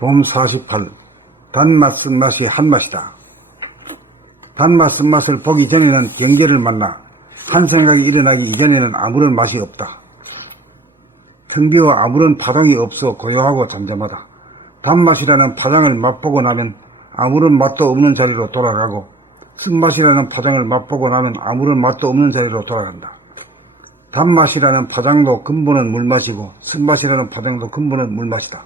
봄 48. 단맛 쓴맛이 한맛이다. 단맛 쓴맛을 보기 전에는 경계를 만나 한 생각이 일어나기 이전에는 아무런 맛이 없다. 텅 비어 아무런 파동이 없어 고요하고 잠잠하다. 단맛이라는 파장을 맛보고 나면 아무런 맛도 없는 자리로 돌아가고, 쓴맛이라는 파장을 맛보고 나면 아무런 맛도 없는 자리로 돌아간다. 단맛이라는 파장도 근본은 물맛이고, 쓴맛이라는 파장도 근본은 물맛이다.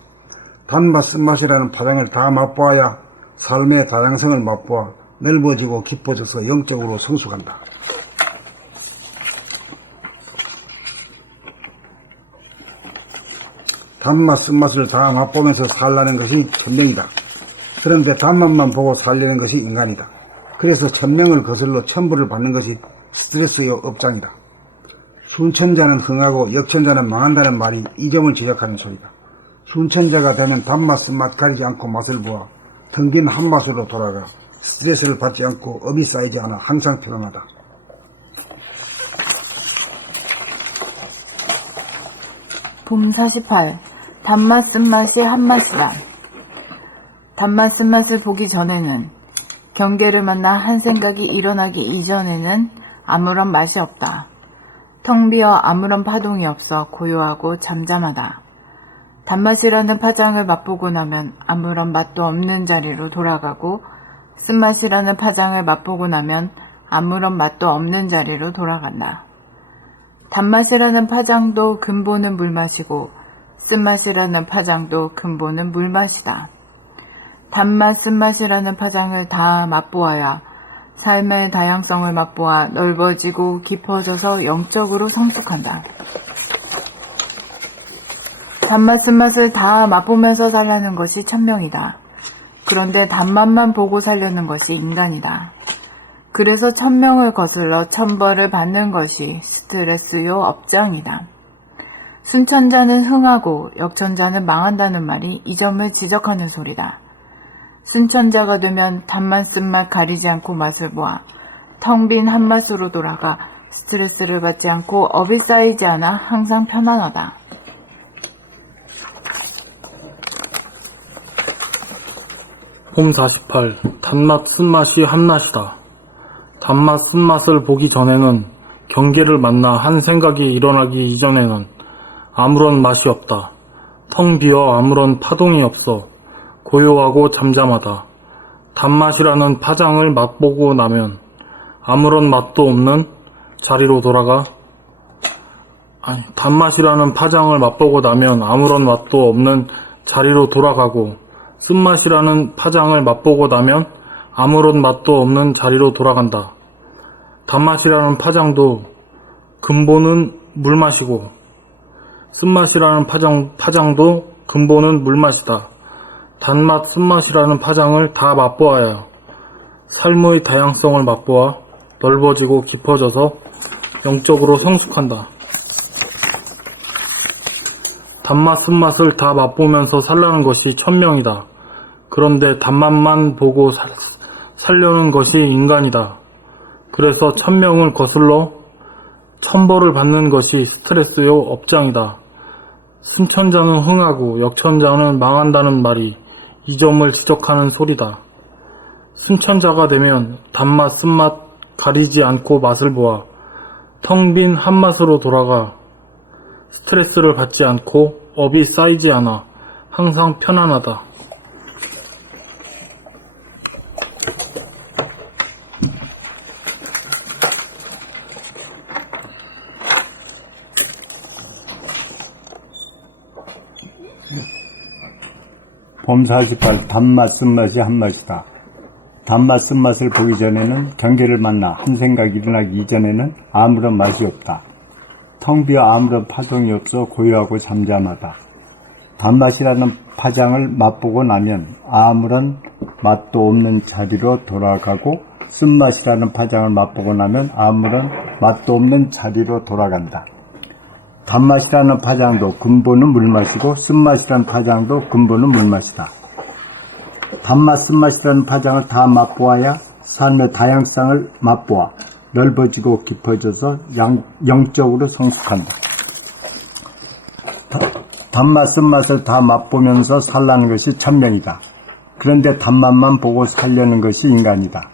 단맛, 쓴맛이라는 파장을 다 맛보아야 삶의 다양성을 맛보아 넓어지고 깊어져서 영적으로 성숙한다. 단맛, 쓴맛을 다 맛보면서 살라는 것이 천명이다. 그런데 단맛만 보고 살려는 것이 인간이다. 그래서 천명을 거슬러 천벌을 받는 것이 스트레스요 업장이다. 순천자는 흥하고 역천자는 망한다는 말이 이 점을 지적하는 소리다. 순천자가 되면 단맛, 쓴맛 가리지 않고 맛을 보아 텅 빈 한맛으로 돌아가 스트레스를 받지 않고 업이 쌓이지 않아 항상 편안하다. 봄 48. 단맛 쓴맛이 한맛이다. 단맛 쓴맛을 보기 전에는, 경계를 만나 한 생각이 일어나기 이전에는 아무런 맛이 없다. 텅 비어 아무런 파동이 없어 고요하고 잠잠하다. 단맛이라는 파장을 맛보고 나면 아무런 맛도 없는 자리로 돌아가고, 쓴맛이라는 파장을 맛보고 나면 아무런 맛도 없는 자리로 돌아간다. 단맛이라는 파장도 근본은 물맛이고, 쓴맛이라는 파장도 근본은 물맛이다. 단맛, 쓴맛이라는 파장을 다 맛보아야 삶의 다양성을 맛보아 넓어지고 깊어져서 영적으로 성숙한다. 단맛, 쓴맛을 다 맛보면서 살라는 것이 천명이다. 그런데 단맛만 보고 살려는 것이 인간이다. 그래서 천명을 거슬러 천벌을 받는 것이 스트레스요 업장이다. 순천자는 흥하고 역천자는 망한다는 말이 이 점을 지적하는 소리다. 순천자가 되면 단맛 쓴맛 가리지 않고 맛을 보아 텅 빈 한맛으로 돌아가 스트레스를 받지 않고 업이 쌓이지 않아 항상 편안하다. 봄 48. 단맛 쓴맛이 한맛이다. 단맛 쓴맛을 보기 전에는, 경계를 만나 한 생각이 일어나기 이전에는 아무런 맛이 없다. 텅 비어 아무런 파동이 없어 고요하고 잠잠하다. 단맛이라는 파장을 맛보고 나면 아무런 맛도 없는 자리로 돌아가. 단맛이라는 파장을 맛보고 나면 아무런 맛도 없는 자리로 돌아가고, 쓴맛이라는 파장을 맛보고 나면 아무런 맛도 없는 자리로 돌아간다. 단맛이라는 파장도 근본은 물맛이고, 쓴맛이라는 파장도 근본은 물맛이다. 단맛, 쓴맛이라는 파장을 다 맛보아야 삶의 다양성을 맛보아 넓어지고 깊어져서 영적으로 성숙한다. 단맛, 쓴맛을 다 맛보면서 살라는 것이 천명이다. 그런데 단맛만 보고 살려는 것이 인간이다. 그래서 천명을 거슬러 천벌을 받는 것이 스트레스요 업장이다. 순천자는 흥하고 역천자는 망한다는 말이 이 점을 지적하는 소리다. 순천자가 되면 단맛, 쓴맛 가리지 않고 맛을 보아 텅 빈 한맛으로 돌아가 스트레스를 받지 않고 업이 쌓이지 않아 항상 편안하다. 봄 48. 단맛 쓴맛이 한맛이다. 단맛 쓴맛을 보기 전에는, 경계를 만나 한 생각이 일어나기 이전에는 아무런 맛이 없다. 텅 비어 아무런 파동이 없어 고요하고 잠잠하다. 단맛이라는 파장을 맛보고 나면 아무런 맛도 없는 자리로 돌아가고, 쓴맛이라는 파장을 맛보고 나면 아무런 맛도 없는 자리로 돌아간다. 단맛이라는 파장도 근본은 물맛이고, 쓴맛이라는 파장도 근본은 물맛이다. 단맛, 쓴맛이라는 파장을 다 맛보아야 삶의 다양성을 맛보아 넓어지고 깊어져서 영적으로 성숙한다. 단맛 쓴맛을 다 맛보면서 살라는 것이 천명이다. 그런데 단맛만 보고 살려는 것이 인간이다.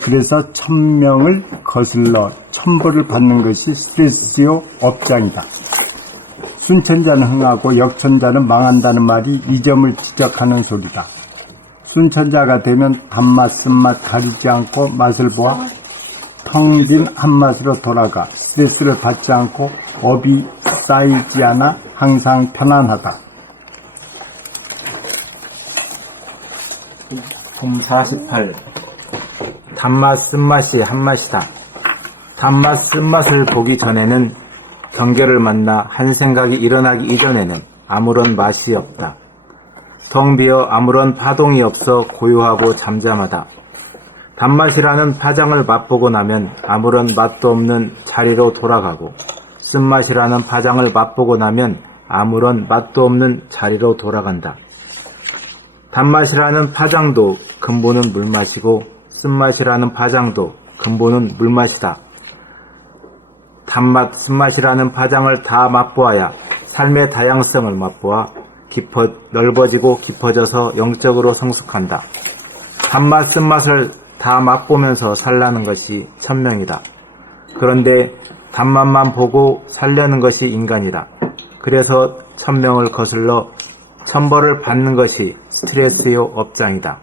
그래서 천명을 거슬러 천벌을 받는 것이 스트레스요 업장이다. 순천자는 흥하고 역천자는 망한다는 말이 이 점을 지적하는 소리다. 순천자가 되면 단맛 쓴맛 가리지 않고 맛을 보아 텅 빈 한맛으로 돌아가 스트레스를 받지 않고 업이 쌓이지 않아 항상 편안하다. 품 48. 단맛 쓴맛이 한맛이다. 단맛 쓴맛을 보기 전에는 경계를 만나 한 생각이 일어나기 이전에는 아무런 맛이 없다. 텅 비어 아무런 파동이 없어 고요하고 잠잠하다. 단맛이라는 파장을 맛보고 나면 아무런 맛도 없는 자리로 돌아가고 쓴맛이라는 파장을 맛보고 나면 아무런 맛도 없는 자리로 돌아간다. 단맛이라는 파장도 근본은 물맛이고 쓴맛이라는 파장도 근본은 물맛이다. 단맛, 쓴맛이라는 파장을 다 맛보아야 삶의 다양성을 맛보아 넓어지고 깊어져서 영적으로 성숙한다. 단맛, 쓴맛을 다 맛보면서 살라는 것이 천명이다. 그런데 단맛만 보고 살려는 것이 인간이다. 그래서 천명을 거슬러 천벌을 받는 것이 스트레스요 업장이다.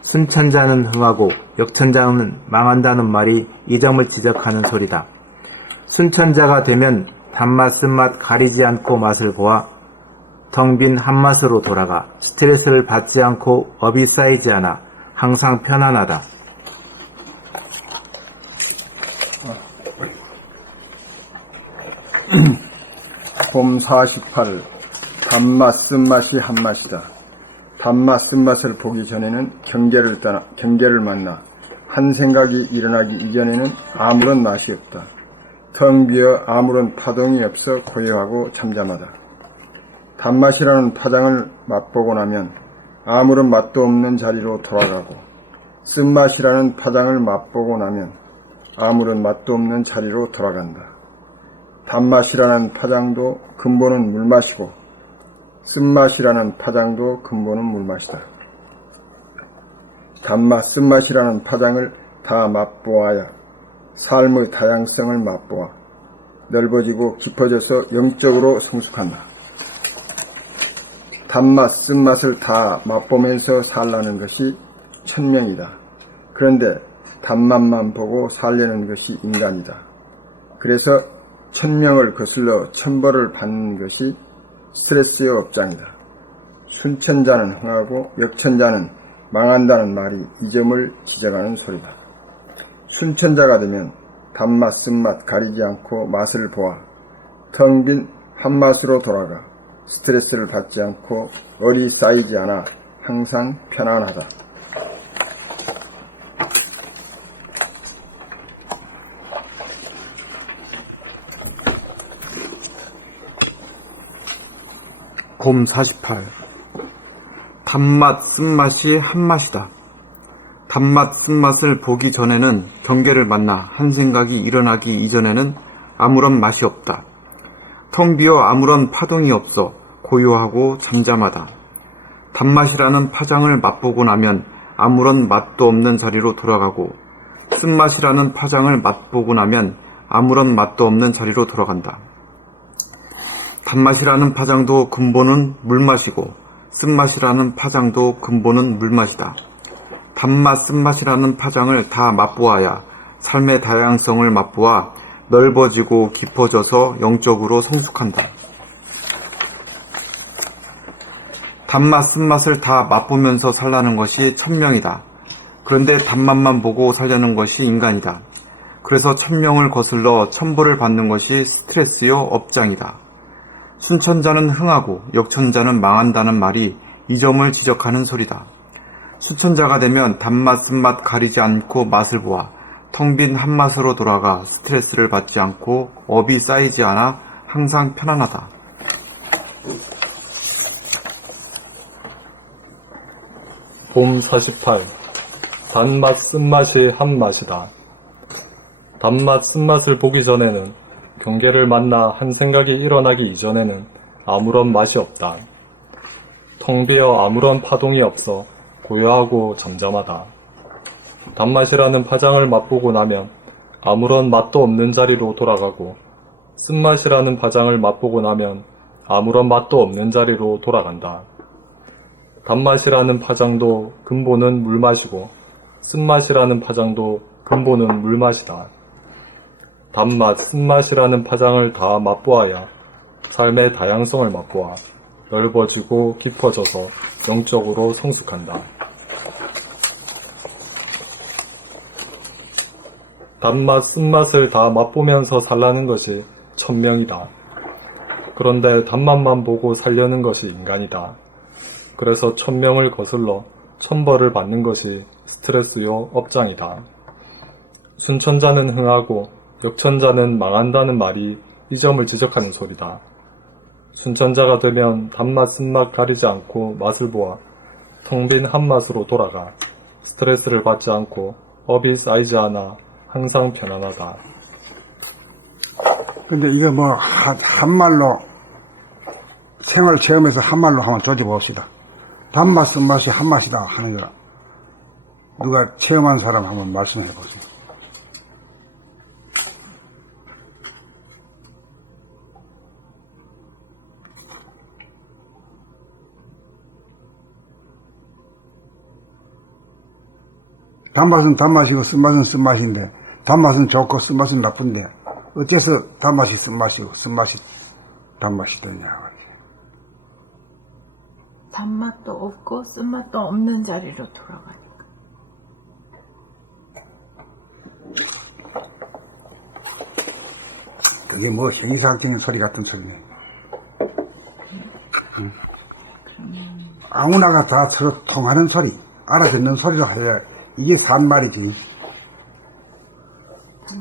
순천자는 흥하고 역천자는 망한다는 말이 이 점을 지적하는 소리다. 순천자가 되면 단맛 쓴맛 가리지 않고 맛을 보아 텅 빈 한맛으로 돌아가 스트레스를 받지 않고 업이 쌓이지 않아 항상 편안하다. 품 48. 단맛 쓴맛이 한맛이다. 단맛 쓴맛을 보기 전에는 경계를 만나 한 생각이 일어나기 이전에는 아무런 맛이 없다. 텅 비어 아무런 파동이 없어 고요하고 잠잠하다. 단맛이라는 파장을 맛보고 나면 아무런 맛도 없는 자리로 돌아가고 쓴맛이라는 파장을 맛보고 나면 아무런 맛도 없는 자리로 돌아간다. 단맛이라는 파장도 근본은 물맛이고 쓴맛이라는 파장도 근본은 물맛이다. 단맛, 쓴맛이라는 파장을 다 맛보아야 삶의 다양성을 맛보아 넓어지고 깊어져서 영적으로 성숙한다. 단맛, 쓴맛을 다 맛보면서 살라는 것이 천명이다. 그런데 단맛만 보고 살려는 것이 인간이다. 그래서 천명을 거슬러 천벌을 받는 것이 스트레스의 업장이다. 순천자는 흥하고 역천자는 망한다는 말이 이 점을 지적하는 소리다. 순천자가 되면 단맛, 쓴맛 가리지 않고 맛을 보아 텅 빈 한맛으로 돌아가 스트레스를 받지 않고 얼이 쌓이지 않아 항상 편안하다. 품 48. 단맛, 쓴맛이 한맛이다. 단맛, 쓴맛을 보기 전에는 경계를 만나 한 생각이 일어나기 이전에는 아무런 맛이 없다. 텅 비어 아무런 파동이 없어 고요하고 잠잠하다. 단맛이라는 파장을 맛보고 나면 아무런 맛도 없는 자리로 돌아가고 쓴맛이라는 파장을 맛보고 나면 아무런 맛도 없는 자리로 돌아간다. 단맛이라는 파장도 근본은 물맛이고 쓴맛이라는 파장도 근본은 물맛이다. 단맛, 쓴맛이라는 파장을 다 맛보아야 삶의 다양성을 맛보아 넓어지고 깊어져서 영적으로 성숙한다. 단맛, 쓴맛을 다 맛보면서 살라는 것이 천명이다. 그런데 단맛만 보고 살려는 것이 인간이다. 그래서 천명을 거슬러 천벌을 받는 것이 스트레스요 업장이다. 순천자는 흥하고 역천자는 망한다는 말이 이 점을 지적하는 소리다. 순천자가 되면 단맛, 쓴맛 가리지 않고 맛을 보아 텅 빈 한맛으로 돌아가 스트레스를 받지 않고 업이 쌓이지 않아 항상 편안하다. 품 48. 단맛, 쓴맛이 한맛이다. 단맛, 쓴맛을 보기 전에는 경계를 만나 한 생각이 일어나기 이전에는 아무런 맛이 없다. 텅 비어 아무런 파동이 없어 고요하고 잠잠하다. 단맛이라는 파장을 맛보고 나면 아무런 맛도 없는 자리로 돌아가고, 쓴맛이라는 파장을 맛보고 나면 아무런 맛도 없는 자리로 돌아간다. 단맛이라는 파장도 근본은 물맛이고, 쓴맛이라는 파장도 근본은 물맛이다. 단맛, 쓴맛이라는 파장을 다 맛보아야 삶의 다양성을 맛보아 넓어지고 깊어져서 영적으로 성숙한다. 단맛, 쓴맛을 다 맛보면서 살라는 것이 천명이다. 그런데 단맛만 보고 살려는 것이 인간이다. 그래서 천명을 거슬러 천벌을 받는 것이 스트레스요 업장이다. 순천자는 흥하고 역천자는 망한다는 말이 이 점을 지적하는 소리다. 순천자가 되면 단맛, 쓴맛 가리지 않고 맛을 보아 텅 빈 한맛으로 돌아가 스트레스를 받지 않고 업이 쌓이지 않아 항상 편안하다. 근데 이거 뭐, 한말로, 생활 체험에서 한말로 한번 조져봅시다. 단맛, 쓴맛이 한맛이다 하는 거. 누가 체험한 사람 한번 말씀해 보세요. 단맛은 단맛이고 쓴맛은 쓴맛인데, 단맛은 좋고 쓴맛은 나쁜데, 어째서 단맛이 쓴맛이고 쓴맛이 단맛이 되냐. 단맛도 없고 쓴맛도 없는 자리로 돌아가니까. 그게 뭐 형이상적인 소리 같은 소리네. 응. 아무나가 다 서로 통하는 소리, 알아듣는 소리로 해야 이게 산말이지.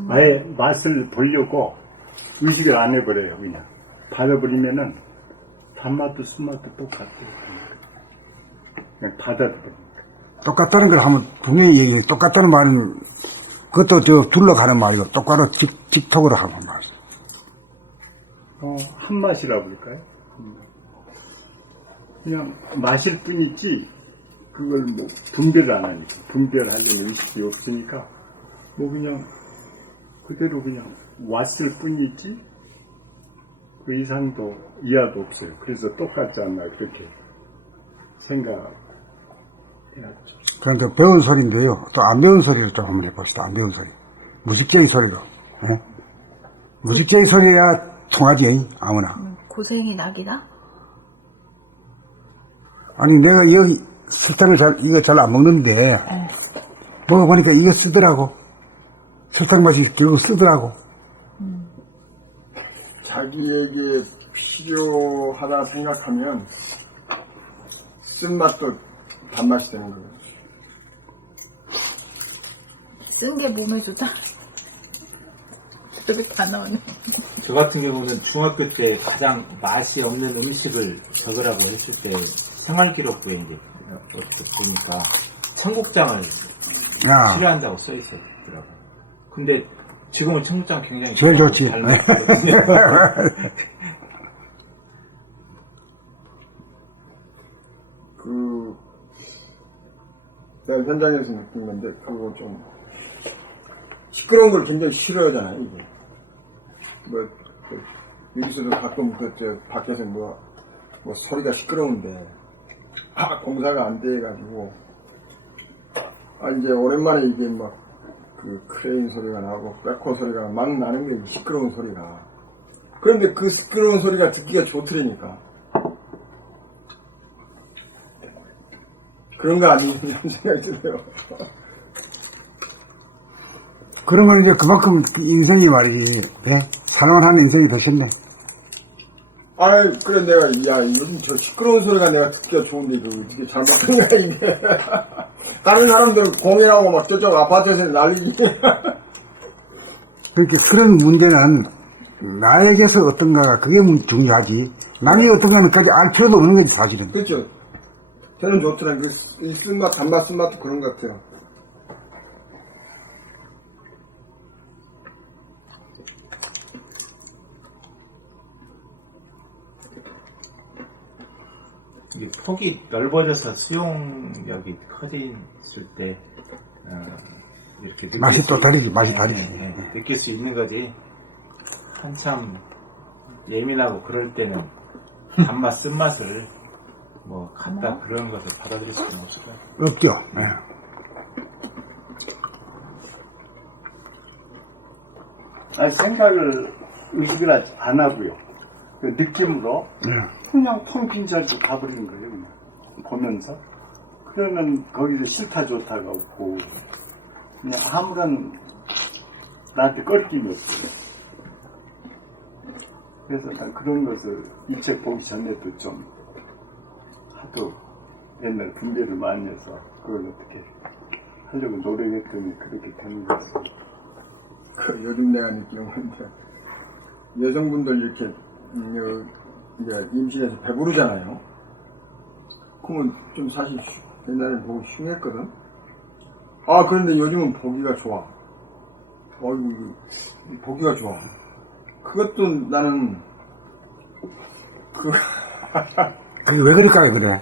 아예 맛을 보려고 의식을 안 해버려요. 그냥 받아버리면은 단맛도 쓴맛도 똑같아요. 그냥 받아들여요. 똑같다는 걸 하면 분명히 얘기해요. 똑같다는 말은 그것도 저 둘러가는 말이고 똑바로 직톡으로 하는 말이죠. 한 맛이라고 할까요? 그냥 마실 뿐이지 그걸 뭐 분별을 안 하니까, 분별하려는 의식이 없으니까 뭐 그냥 그대로 그냥 왔을 뿐이지 그 이상도 이하도 없어요. 그래서 똑같지 않나 그렇게 생각해야죠. 그런데 배운 소리인데요. 또 안 배운 소리를 좀 한번 해봅시다. 안 배운 소리. 무식쟁이 소리로. 예? 무식쟁이 소리야 통하지, 아무나. 고생이 낙이다? 아니, 내가 여기 설탕을 이거 잘 안 먹는데, 네. 먹어보니까 이거 쓰더라고. 설탕 맛이 결국 쓰더라고. 자기에게 필요하다 생각하면 쓴맛도 단맛이 되는 거예요. 쓴 게 몸에 좋다. 저렇게 다 나오네. 저 같은 경우는 중학교 때 가장 맛이 없는 음식을 적으라고 했을 때 생활기록부에 이제 보니까 청국장을 야, 싫어한다고 써 있었더라고요. 근데 지금은 청국장 굉장히 제일 좋지. 잘 먹거든요. 내가 현장에서 느낀 건데, 그거 좀, 시끄러운 걸 굉장히 싫어하잖아요, 이게. 여기서도 가끔 밖에서 소리가 시끄러운데, 공사가 안 돼가지고, 이제 오랜만에 이게 크레인 소리가 나고, 백호 소리가 막 나는 게 시끄러운 소리가. 그런데 그 시끄러운 소리가 듣기가 좋더라니까. 그런 거 아니냐는 생각이 들어요. 그러면 이제 그만큼 인생이 말이지. 예? 살만한 인생이 되셨네. 그래, 내가, 요즘 저 시끄러운 소리가 내가 듣기가 좋은데, 이거 어떻게 잘못한 거야, 이게. 다른 사람들은 공연하고 막 저쪽 아파트에서 난리지. 그렇게 그런 문제는 나에게서 어떤가가 그게 중요하지. 남이 어떤가는까지 알 필요도 없는 거지, 사실은. 그렇죠. 저는 좋더라고요. 이 쓴맛, 단맛, 쓴맛도 그런 것 같아요. 이게 폭이 넓어져서 수용력이 커졌을 때 이렇게 느낄 맛이 또 수 다르지, 맛이 네, 다르지. 네, 네. 느낄 수 있는 거지. 한참 예민하고 그럴 때는 단맛 쓴맛을 뭐 갖다 그런 것을 받아들일 수는 없을 거예요. 없죠. 예. 아니, 생각을 의식을 안 하고요. 그 느낌으로 예. 그냥 텅 빈 자리로 가버리는 거예요. 그냥 보면서. 그러면 거기서 싫다 좋다가 없고 그냥 아무런 나한테 꺼림이 없어요. 그래서 난 그런 것을 이 책 보기 전에도 좀 하도 옛날 분별을 많이 해서 그걸 어떻게 하려고 노력했더니 그렇게 되는 거지. 그 요즘 내가 느끼는 건데 여성분들 이렇게 이제 임신해서 배부르잖아요. 그러면 좀 사실 옛날에 보기 흉했거든. 아 그런데 요즘은 보기가 좋아. 어이구 보기가 좋아. 그것도 나는 그게 왜 그럴까요, 그래?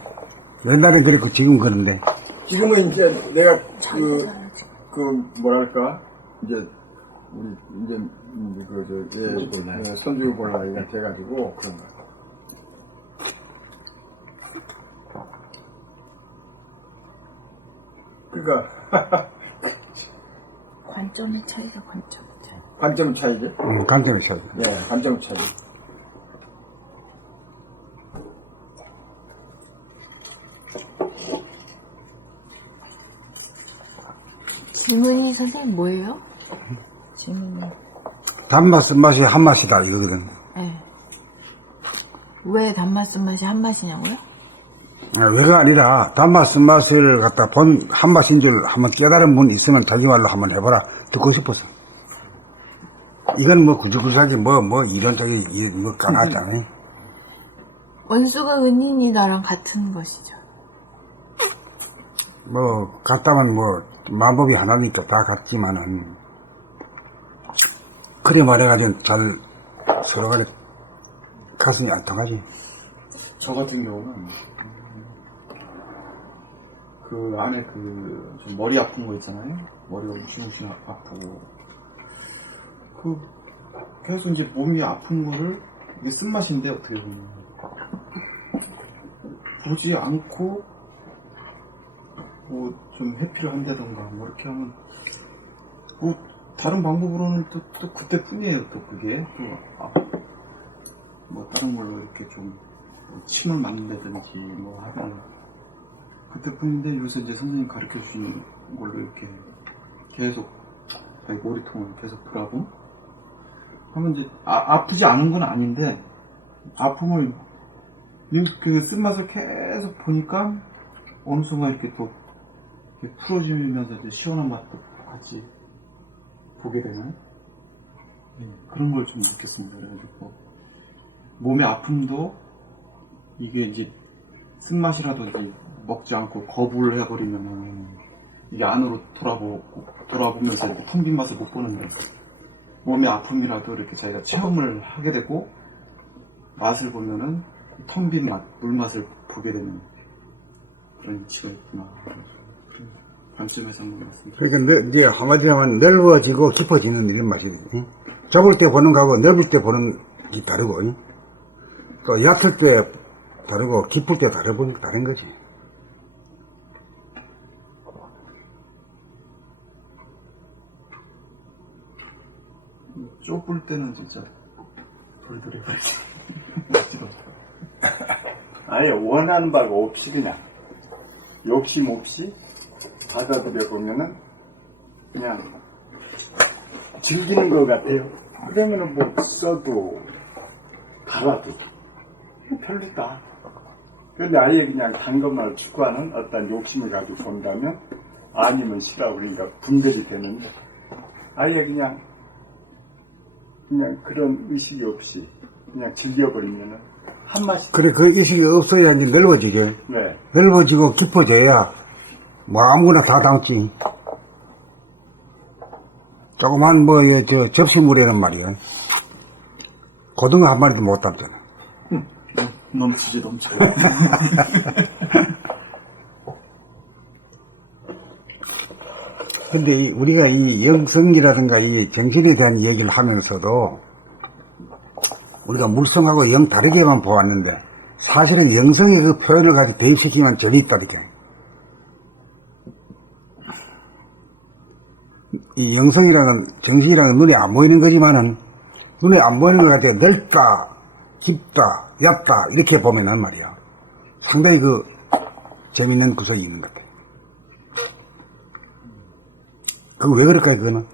옛날엔 그랬고 지금 그런데. 지금은 이제 내가 그 뭐랄까 이제 우리 이제 손주 볼 나이가 돼가지고 그런 거. 그러니까 관점의 차이죠, 관점의 차이. 관점 차이죠. 관점의 차이. 예, 관점 차이. 질문이 선생님 뭐예요? 질문이. 단맛, 쓴맛이 한맛이다, 이거거든. 네. 왜 단맛 쓴맛이 한맛이냐고요? 왜가 아니라 단맛, 쓴맛을 갖다 본 한맛인 줄 한번 깨달은 분 있으면 자기 말로 한번 해봐라. 듣고 싶어서. 이건 뭐 구질구질하게 이런 저기 뭐 강하잖아요. 원수가 은인이다랑 같은 것이죠. 뭐 같다면 뭐 마법이 하나니까 다 같지만은 그래 말해가지고 잘 서로 간에 가슴이 안 통하지. 저 같은 경우는 그 안에 좀 머리 아픈 거 있잖아요. 머리가 욱신욱신 아프고 그 계속 이제 몸이 아픈 거를 이게 쓴맛인데 어떻게 보면 보지 않고 뭐 좀 회피를 한다던가 뭐 이렇게 하면 뭐 다른 방법으로는 또 그때뿐이에요. 또 그게 뭐 다른 걸로 이렇게 좀 침을 맞는다든지 뭐 하면 그때뿐인데 요새 이제 선생님 가르쳐 주신 걸로 이렇게 계속 머리통을 계속 불하고 하면 이제 아프지 않은 건 아닌데 아픔을 그 쓴맛을 계속 보니까 어느 순간 이렇게 또 이렇게 풀어지면서 이제 시원한 맛도 같이 보게 되는 그런 걸 좀 느꼈습니다. 그래가지고 몸의 아픔도 이게 이제 쓴맛이라도 이제 먹지 않고 거부를 해버리면은 이게 안으로 돌아보면서 텅 빈 맛을 못 보는데 몸의 아픔이라도 이렇게 자기가 체험을 하게 되고 맛을 보면은 텅 빈 맛, 물맛을 보게 되는 그런 이치가 있구나. 그런 관점에서 한번 말씀드립니다. 그러니까 이제 한마디로 하면 넓어지고 깊어지는 이런 맛이. 좁을 때 보는 거하고 넓을 때 보는 게 다르고 또 얕을 때 다르고 깊을 때 다른 거지. 좁을 때는 진짜 돌돌이 버리지. 아예 원하는 바가 없이 그냥 욕심 없이 받아들여 보면은 그냥 즐기는 것 같아요. 그러면은 뭐 써도 달아도 별로다. 그런데 아예 그냥 단 것만을 추구하는 어떤 욕심을 가지고 본다면 아니면 싫어 그러니까 분별이 되는데 아예 그냥 그런 의식이 없이 그냥 즐겨버리면은 한 맛이. 그래, 그 의식이 없어야 이제 넓어지죠. 네. 넓어지고 깊어져야 뭐 아무거나 다 담지. 조그만 접시물에는 말이야. 고등어 한 마리도 못 담잖아. 넘치지 넘쳐. 근데 우리가 이 영성이라든가 이 정신에 대한 얘기를 하면서도 우리가 물성하고 영 다르게만 보았는데 사실은 영성의 그 표현을 가지고 대입시키면 전이 있다니까. 이 영성이라는 정신이라는 눈에 안 보이는 거지만은 눈에 안 보이는 것 같아 넓다, 깊다, 얕다 이렇게 보면은 말이야 상당히 그 재밌는 구석이 있는 것 같아. 그거 왜 그럴까요, 그거는?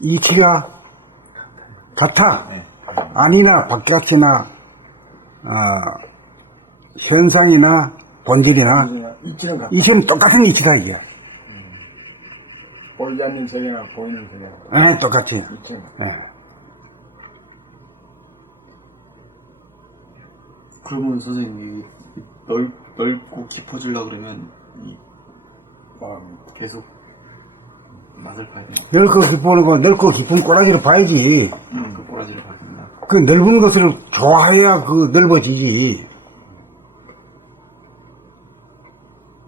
이치가 같아. 아니나 바깥이나, 현상이나 본질이나, 이치는 같다. 이치는 똑같은 이치다, 이게. 보이지 않는 세계나 보이는 세계. 예, 똑같이. 이치는 같다. 예. 그러면 선생님 넓고 깊어지려 그러면 계속 맛을 봐야 되나? 넓고 깊은 거, 넓고 깊은 꼬라지를 봐야지. 그 꼬라지를 봐야 된다. 그 넓은 것을 좋아해야 그 넓어지지.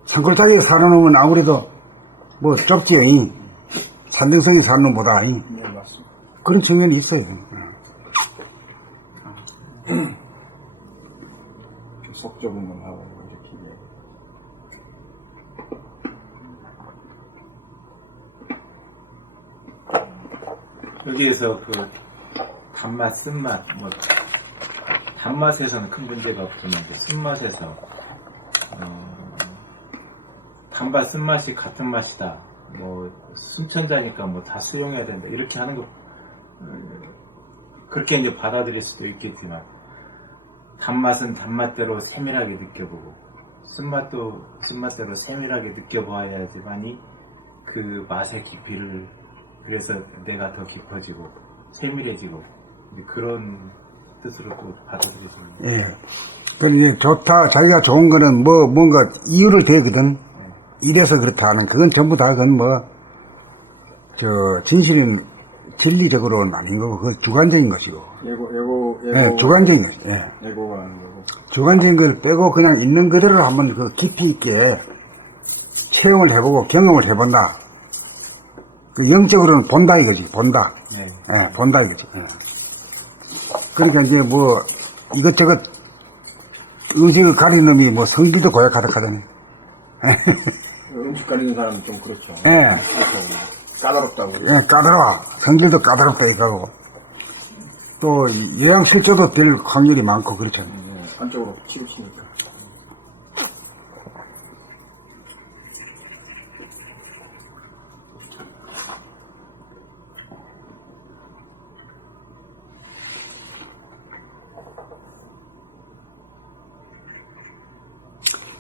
산골짜기에 사는 놈은 아무래도 뭐 좁지요. 산등성에 사는 놈보다. 네, 맞습니다. 그런 측면이 있어요. 속 좁은 놈하고 이렇게. 여기에서 그 단맛, 쓴맛, 뭐 단맛에서는 큰 문제가 없지만 이제 쓴맛에서 단맛, 쓴맛이 같은 맛이다. 뭐 순천자니까 뭐 다 수용해야 된다. 이렇게 하는 거 그렇게 이제 받아들일 수도 있겠지만 단맛은 단맛대로 세밀하게 느껴보고 쓴맛도 쓴맛대로 세밀하게 느껴봐야지만이 그 맛의 깊이를 그래서 내가 더 깊어지고 세밀해지고 그런 뜻으로 또 받아들여져요. 예. 그 이제 좋다, 자기가 좋은 거는 뭐 뭔가 이유를 대거든. 이래서 그렇다 하는 그건 전부 다 그건 뭐 진실은 진리적으로는 아닌 거고 그 주관적인 것이고. 예고. 예, 주관적인 것. 예. 예고가 하는 거고. 주관적인 걸 빼고 그냥 있는 그대로 한번 그 깊이 있게 체험을 해보고 경험을 해본다. 그 영적으로는 본다 이거지, 본다. 예, 본다 이거지. 예. 그러니까 이제 뭐 이것저것 음식을 가리는 놈이 뭐 성질도 고약하다하더니. 음식 가리는 사람은 좀 그렇죠. 예. 까다롭다고. 예, 까다로워. 성질도 까다롭다 이거고. 또 영양실조도 될 확률이 많고 그렇잖아요. 한쪽으로 치우치니까.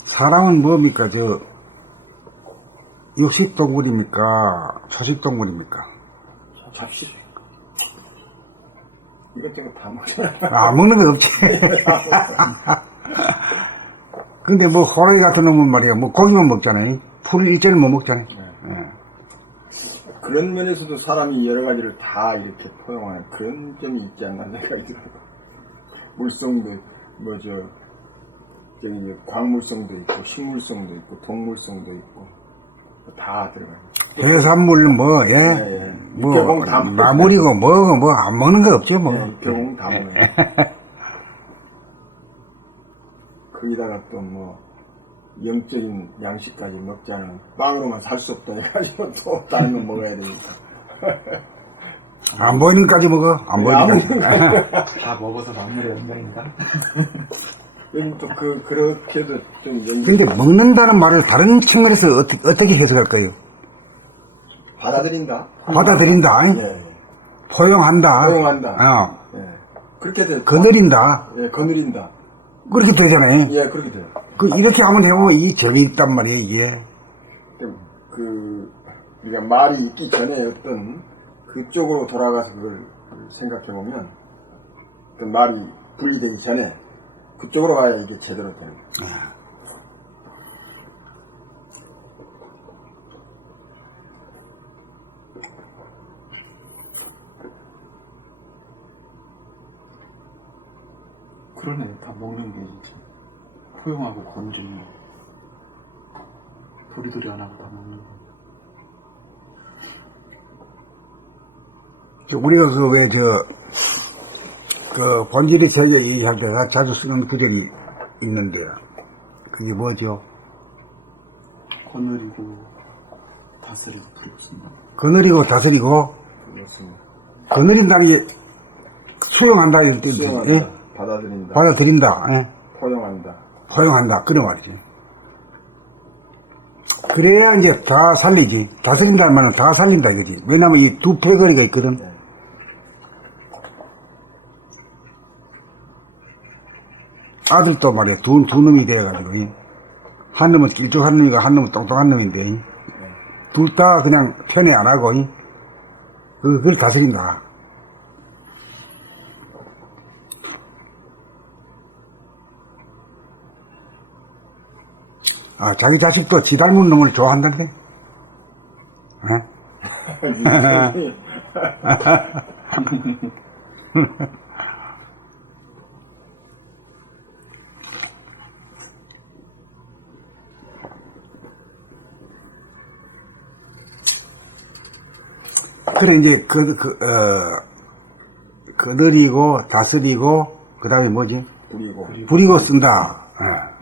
사람은 뭡니까? 육식동물입니까? 초식동물입니까? 잡식. 이것저것 다 먹잖아. 먹는 거 없지. 근데 뭐 호랑이 같은 놈은 말이야, 뭐 고기만 먹잖아요. 풀 일제를 못 먹잖아요. 예. 그런 면에서도 사람이 여러 가지를 다 이렇게 포용하는 그런 점이 있지 않나 생각이 들어요. 물성도, 광물성도 있고, 식물성도 있고, 동물성도 있고, 다 들어가요. 해산물 뭐, 예. 뭐, 육개공 다 먹어요. 나물이고 뭐고 뭐 안 먹는 거 없죠, 뭐. 결국 다 먹어요. 거기다가 또 뭐, 영적인 양식까지 먹지 않으면 빵으로만 살 수 없다 해가지고 또 다른 거 먹어야 되니까. 안 보이는 까지 먹어. 안 보이는 까지. 다 먹어서 막물의 영광인가? 여기 또 그렇게도 좀 근데 먹는다는 말을 다른 측면에서 어떻게 해석할 거예요? 받아들인다. 받아들인다. 예. 포용한다. 포용한다. 예. 그렇게 돼. 거느린다. 예, 거느린다. 그렇게 되잖아요. 예, 그렇게 돼요. 이렇게 한번 해보면 이 재미있단 말이에요, 이게. 우리가 말이 있기 전에 어떤 그쪽으로 돌아가서 그걸 생각해보면 어떤 말이 분리되기 전에 그쪽으로 가야 이게 제대로 되는 거예요. 그러네. 다 먹는 게 진짜 포용하고 건지는 도리도리 안 하고 다 먹는 거. 우리가 그 본질의 세계 얘기할 때 자주 쓰는 구절이 있는데, 그게 뭐죠? 거느리고 다스리고 부립습니다. 거느리고 다스리고, 그렇습니다. 거느린다는 게 수용한다 이런 뜻이지. 수용한다, 예? 받아들인다, 받아들인다, 예? 포용한다. 포용한다, 그런 말이지. 그래야 이제 다 살리지. 다스린다는 말은 다 살린다 이거지. 왜냐면 이 두 패거리가 있거든. 아들도 말이야, 두 놈이 돼가지고, 예. 한 놈은 길쭉한 놈이고, 한 놈은 똑똑한 놈인데, 예. 둘 다 그냥 편애 안 하고, 예. 그걸 다스린다. 아, 자기 자식도 지 닮은 놈을 좋아한다는데? 그래, 이제, 거느리고, 다스리고, 그 다음에 뭐지? 부리고 쓴다. 예.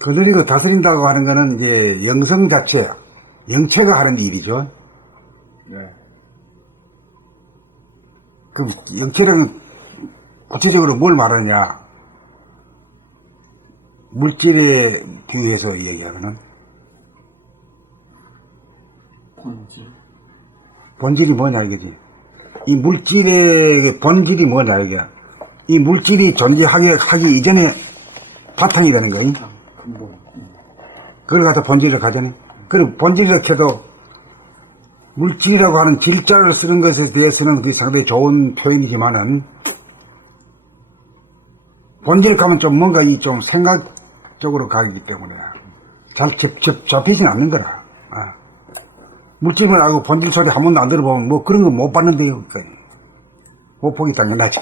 거느리고 다스린다고 하는 거는 이제 영성 자체, 영체가 하는 일이죠. 네. 그럼 영체는 구체적으로 뭘 말하냐? 물질에 비유해서 얘기하면은 본질이 뭐냐 이거지. 이 물질의 본질이 뭐냐 이게. 이 물질이 존재하기 이전에 바탕이 되는 거임. 그걸 갖다 본질을 가져내. 그리고 본질이라고 해도 물질이라고 하는 질자를 쓰는 것에 대해서는 그게 상당히 좋은 표현이지만은 본질 가면 좀 뭔가 이 좀 생각적으로 가기 때문에 잘 잡히진 않는 거라. 아. 물질만 알고 본질 소리 한 번도 안 들어보면 뭐 그런 거 못 봤는데요. 그러니까. 못 보기 당연하지.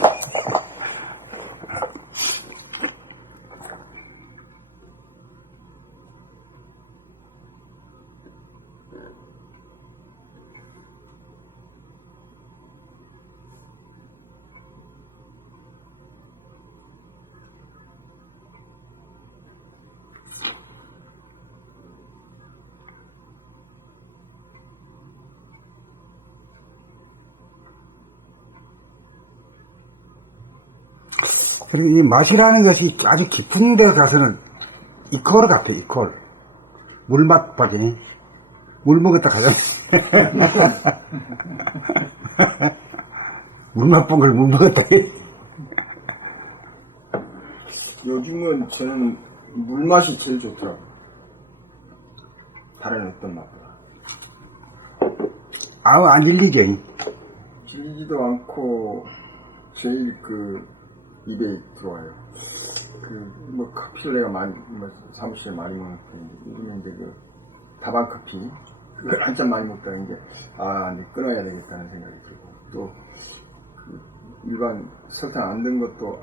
그리고 이 맛이라는 것이 아주 깊은 데 가서는 이퀄 같아, 이퀄. 물맛 봐지. 물 먹었다 가자. 물맛 본 걸 물 먹었다. 요즘은 저는 물맛이 제일 좋더라고요. 다른 어떤 맛보다. 아우, 안 질리죠. 질리지도 않고, 제일 입에 들어와요. 커피를 내가 많이, 사무실에 많이 먹는 편인데, 요즘은 이제 다방커피, 그걸 한참 많이 먹다가 이제, 이제 끊어야 되겠다는 생각이 들고, 또, 일반 설탕 안 든 것도,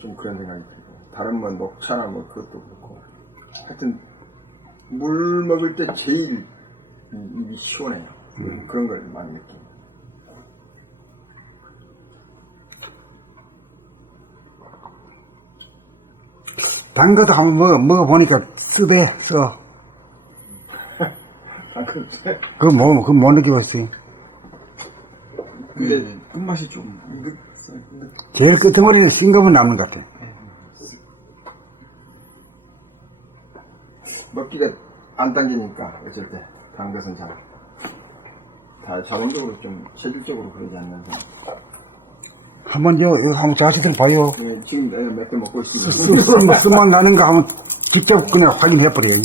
좀 그런 생각이 들고, 다른 녹차나 그것도 그렇고, 하여튼, 물 먹을 때 제일 입이 시원해요. 그런 걸 많이 느낍니다. 단 것도 한번 먹어보니까 써. 그거 못 느껴봤어요. 근데 끝맛이 좀 제일 끝머리는 싱거운 남는 것 같아. 먹기가 안 당기니까 어쩔 때 단 것은 다 자동적으로 좀 체질적으로 그러지 않나 생각. 한번 자식들 봐요. 네, 지금 내가 몇 개 먹고 있습니다. 쓴맛 나는 거 한번 직접 그냥 확인해버려요.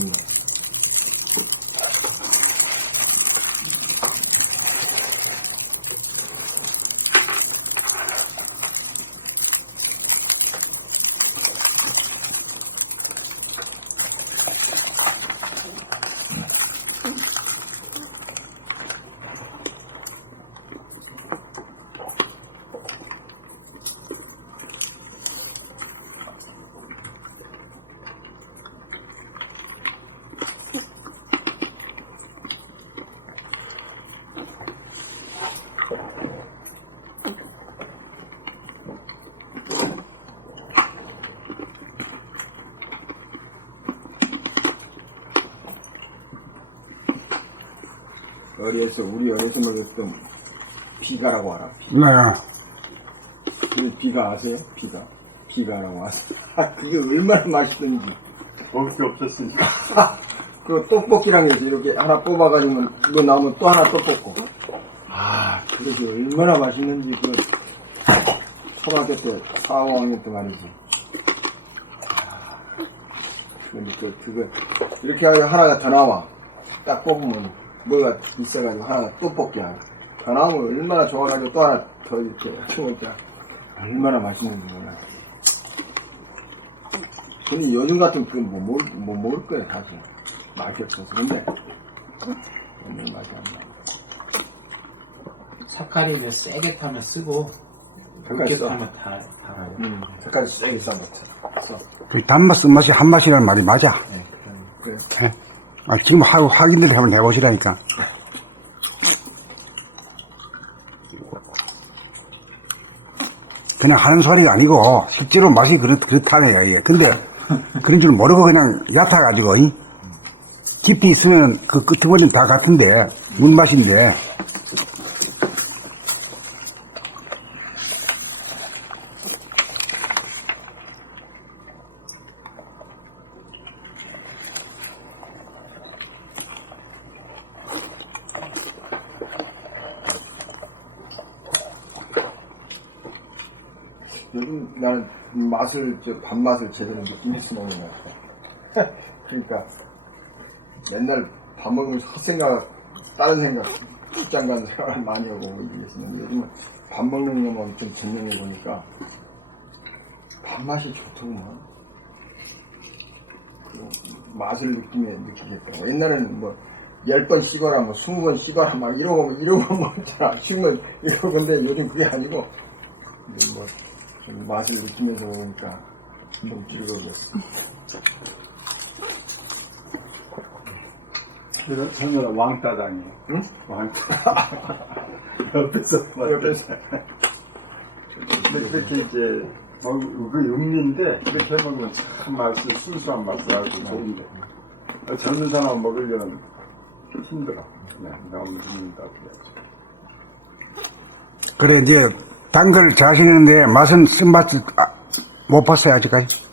우리 어려서 먹었던 비가라고 알아? 네. 그 비가 아세요? 비가라고 아세요? 그게 얼마나 맛있던지. 먹을 게 없었으니까. 그 떡볶이랑 해서 이렇게 하나 뽑아가지고 이거 나오면 또 하나 또 뽑고. 그래서 얼마나 맛있는지 그 초등학교 때 4, 5학년 때 말이지. 근데 그거 이렇게 하나가 더 나와. 딱 뽑으면 뭐가 있어가지고 하나 또 뽑게 하고. 더 나오면 얼마나 좋아가지고 또 하나 더 이렇게 먹자. 얼마나 맛있는지 몰라. 근데 요즘 같은 뭐 먹을 거야 사실. 맛이 없어서. 근데 오늘 맛이 안 나. 사카린을 세게 타면 쓰고 색깔 굵게 써. 타면 달아요. 색깔이 세게 써. 그 단맛, 쓴맛이 한맛이라는 말이 맞아. 그래. 네. 지금 확인을 한번 해보시라니까. 그냥 하는 소리가 아니고, 실제로 맛이 그렇다네요, 이게. 근데, 그런 줄 모르고 그냥 얕아가지고, 깊이 있으면 그 끄트머리는 다 같은데, 물맛인데. 요즘 나는 밥맛을 제대로 느낄 수 없는 것 같아. 그러니까 맨날 밥 먹으면서 헛생각, 다른 생각, 출장 가는 생각을 많이 하고 이랬었는데 요즘은 밥 먹는 것만 좀 증명해 보니까 밥맛이 좋더구만. 그 맛을 느끼겠더라고. 옛날에는 뭐 10번 씹어라, 뭐 20번 씹어라, 막 이러고 먹잖아. 쉬우면 이러고. 근데 요즘 그게 아니고 뭐 좀 맛을 느끼면서 먹으니까 너무 즐거워졌어. 그래서 저는 왕따다니. 응? 왕따. 옆에서. 이렇게 이제 그 육류인데 이렇게 먹으면 참 맛이 순수한 맛이 아주 좋은데 젊은 사람 먹으려면 힘들어. 네, 너무 힘들다고 그래야지. 그래, 이제, 단 걸 자시는데 맛은 쓴맛을 못 봤어요, 아직까지.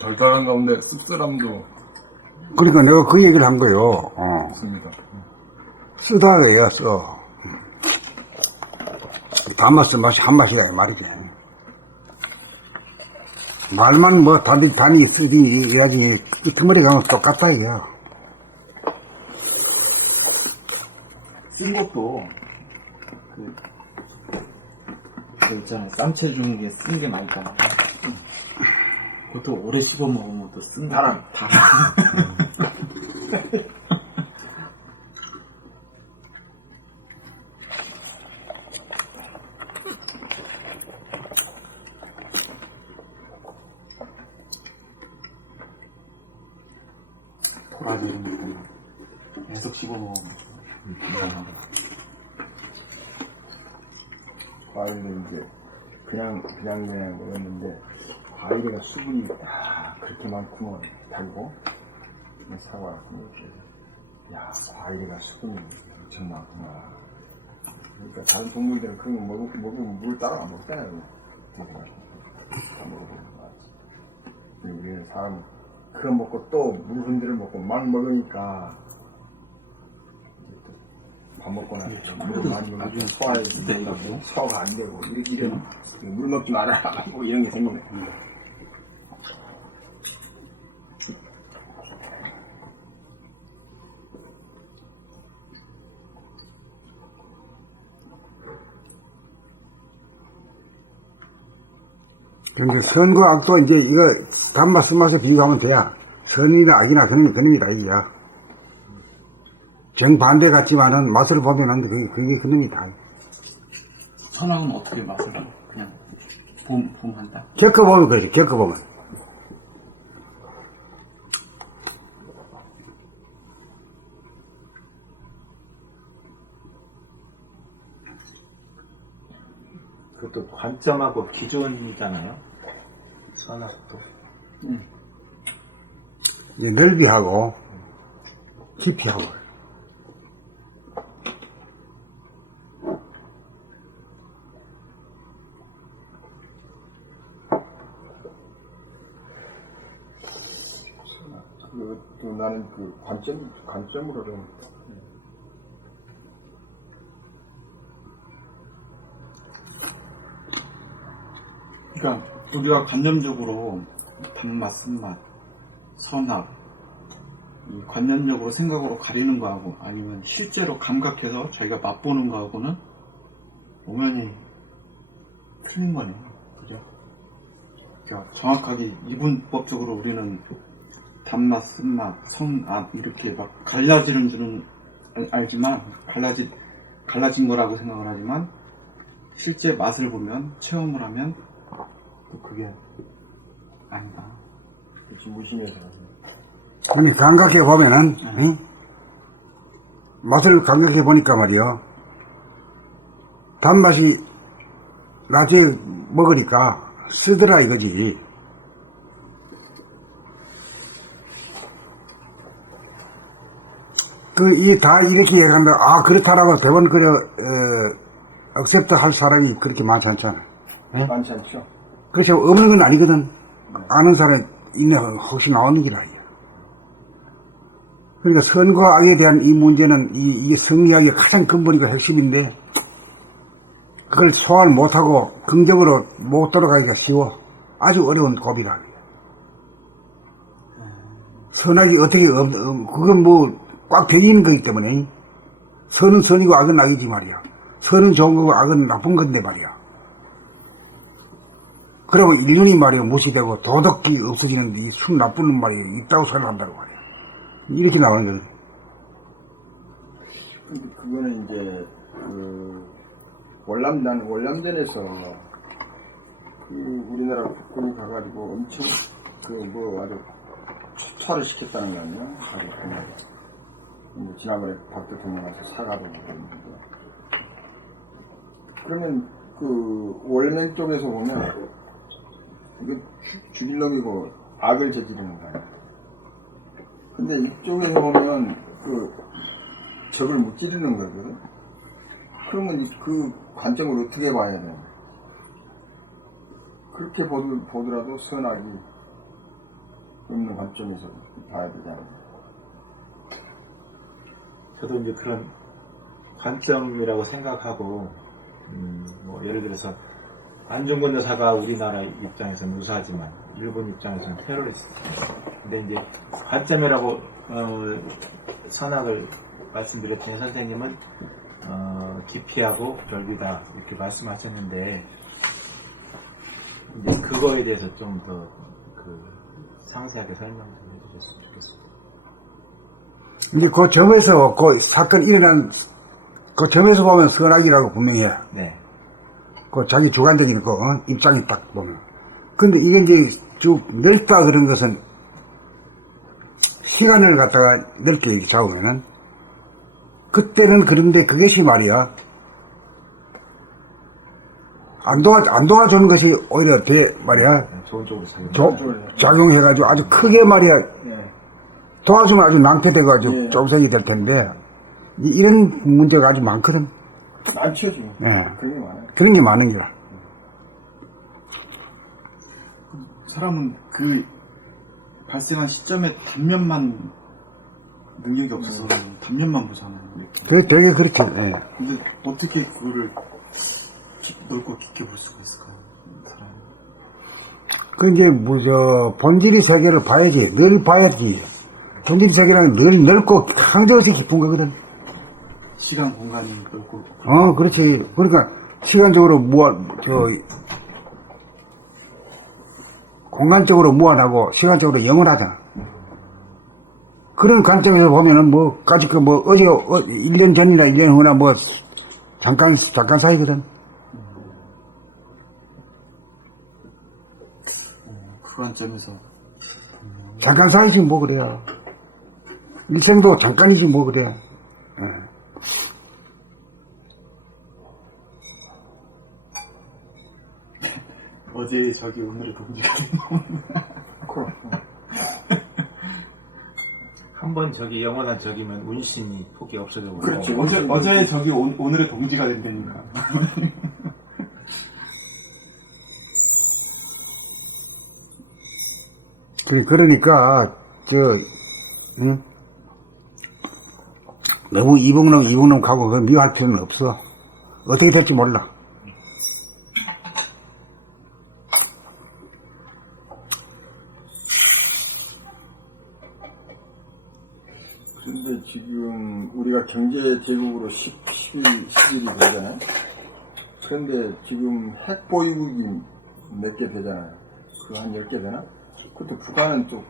달달한 가운데 씁쓸함도 그러니까 내가 그 얘기를 한 거예요. 있습니다. 쓰다가요, 써. 단맛, 쓴맛이 한맛이다, 이 말이지. 말만 뭐, 단이 쓰지, 해야지. 그 머리 가면 똑같다, 이거. 쓴 것도 그 있잖아요. 쌈채 중에 쓴 게 많이 있잖아요. 그것도 오래 씹어 먹으면 또 쓴 달아. 도라지 이런 거 계속 씹어 먹으면 과일은 이제 그냥 먹었는데 과일에가 수분이 그렇게 많구먼 달고 사과 같은 거 야 과일에가 수분이 엄청 많구나. 그러니까 다른 동물들은 그런 거 먹으면 물 따로 안 먹잖아요. 다 먹어보는 거 같지. 우리는 사람 그거 먹고 또 물 흔들어 먹고 막 먹으니까 밥 먹고 나서 물 많이 먹으면 소화가 안 되고 이런 물 먹지 마라 뭐 이런 게 생기네. 그러니까 선과 악도 이제 이거 단맛, 쓴맛에 비교하면 돼야. 선이나 악이나 그놈이다, 이게. 정반대 같지만은 맛을 보면은 그게 그놈이다. 선악은 어떻게 맛을 봐? 그냥 봄한다. 겪어보면 그러지, 겪어보면. 그것도 관점하고 기준이잖아요. 선악도. 이제 넓이하고 깊이하고. 또 나는 그 관점으로 좀 그러니까 우리가 관념적으로 단맛, 쓴맛, 선합 이 관념적으로 생각으로 가리는 거하고 아니면 실제로 감각해서 자기가 맛보는 거하고는 오면이 틀린 거네요. 그죠? 그러니까 정확하게 이분법적으로 우리는 단맛, 쓴맛, 선압 이렇게 막 갈라지는 줄은 알지만 갈라진 거라고 생각을 하지만 실제 맛을 보면 체험을 하면 또 그게 아니다. 그렇지 무심해서. 아니, 감각해 보면은, 응? 맛을 감각해 보니까 말이요. 단맛이 나중에 먹으니까 쓰더라 이거지. 다 이렇게 얘기한다. 아, 그렇다라고 대번 억셉트 할 사람이 그렇게 많지 않잖아. 예? 많지 않죠. 그렇죠. 없는 건 아니거든. 아는 사람이 있네, 혹시 나오는 길 아니야. 그러니까 선과 악에 대한 이 문제는 이게 성리학의 가장 근본이고 핵심인데, 그걸 소화를 못하고 긍정으로 못 돌아가기가 쉬워. 아주 어려운 고비라. 선악이 어떻게, 그건 뭐, 꽉 돼 있는 거기 때문에, 선은 선이고 악은 악이지 말이야. 선은 좋은 거고 악은 나쁜 건데 말이야. 그러고 인륜이 말이야 무시되고 도덕이 없어지는 이 순 나쁜 놈 말이야 있다고 생각한다고 말이야. 이렇게 나오는 거거든. 근데 그거는 이제 난 월남전에서 우리나라 국군이 가가지고 엄청 아주 초토화를 시켰다는 거 아니야? 아주 그냥 지난번에 박 대통령한테 사과도 했는데 그러면 월남 쪽에서 보면 이거 죽일 놈이고 악을 저지르는 거야. 근데 이쪽에서 보면 적을 무찌르는 거거든. 그러면 그 관점을 어떻게 봐야 돼? 그렇게 보더라도 선악이 없는 관점에서 봐야 되잖아. 저도 이제 그런 관점이라고 생각하고, 뭐 예를 들어서 안중근 여사가 우리나라 입장에서는 무사하지만 일본 입장에서는 테러리스트. 근데 이제 관점이라고 선악을 말씀드렸더니 선생님은 기피하고 별비다 이렇게 말씀하셨는데 이제 그거에 대해서 좀 더 상세하게 설명 좀 해주셨으면 좋겠습니다. 이제 그 점에서 그 사건 일어난 그 점에서 보면 선악이라고 분명히 해. 네. 그 자기 주관적인 입장이 딱 보면. 근데 이게 이제 쭉 넓다 그런 것은 시간을 갖다가 넓게 이렇게 잡으면은 그때는 그런데 그것이 말이야 안 도와주는 것이 오히려 말이야 좋은 쪽으로 작용해가지고 아주 크게 말이야 도와주면 아주 낭패돼가지고 좁색이 될 텐데 이런 문제가 아주 많거든. 많죠 지금. 예. 그런 게 많아요. 그런 게 많은 거야. 사람은 그 발생한 시점에 단면만 능력이 없어서 단면만 보잖아요. 그게 되게 그렇지. 예. 근데 어떻게 그거를 넓고 깊게 볼 수가 있을까요? 사람. 그 이제 본질의 세계를 봐야지. 늘 봐야지. 본질 세계는 늘 넓고 한정없이 깊은 거거든. 시간 공간이 넓고. 그렇지. 그러니까 시간적으로 공간적으로 무한하고 시간적으로 영원하잖아. 그런 관점에서 보면은 까짓 어제 1년 전이나 1년 후나 잠깐 사이거든. 그 관점에서. 잠깐 사이지 그래요. 일생도 잠깐이지 그래. 예. 어제의 적이 오늘의 동지가 한 번 적이 영원한 적이면 운신이 폭이 없어져 버려. 그렇죠. 어제의 적이 오늘의 동지가 된다니까. 그러니까 응? 너무 이북놈 가고 그걸 미워할 필요는 없어. 어떻게 될지 몰라. 근데 지금 우리가 경제 제국으로 11이 되잖아요. 그런데 지금 핵 보유국이 몇 개 되잖아요. 그거 한 10개 되나? 그것도 북한은 또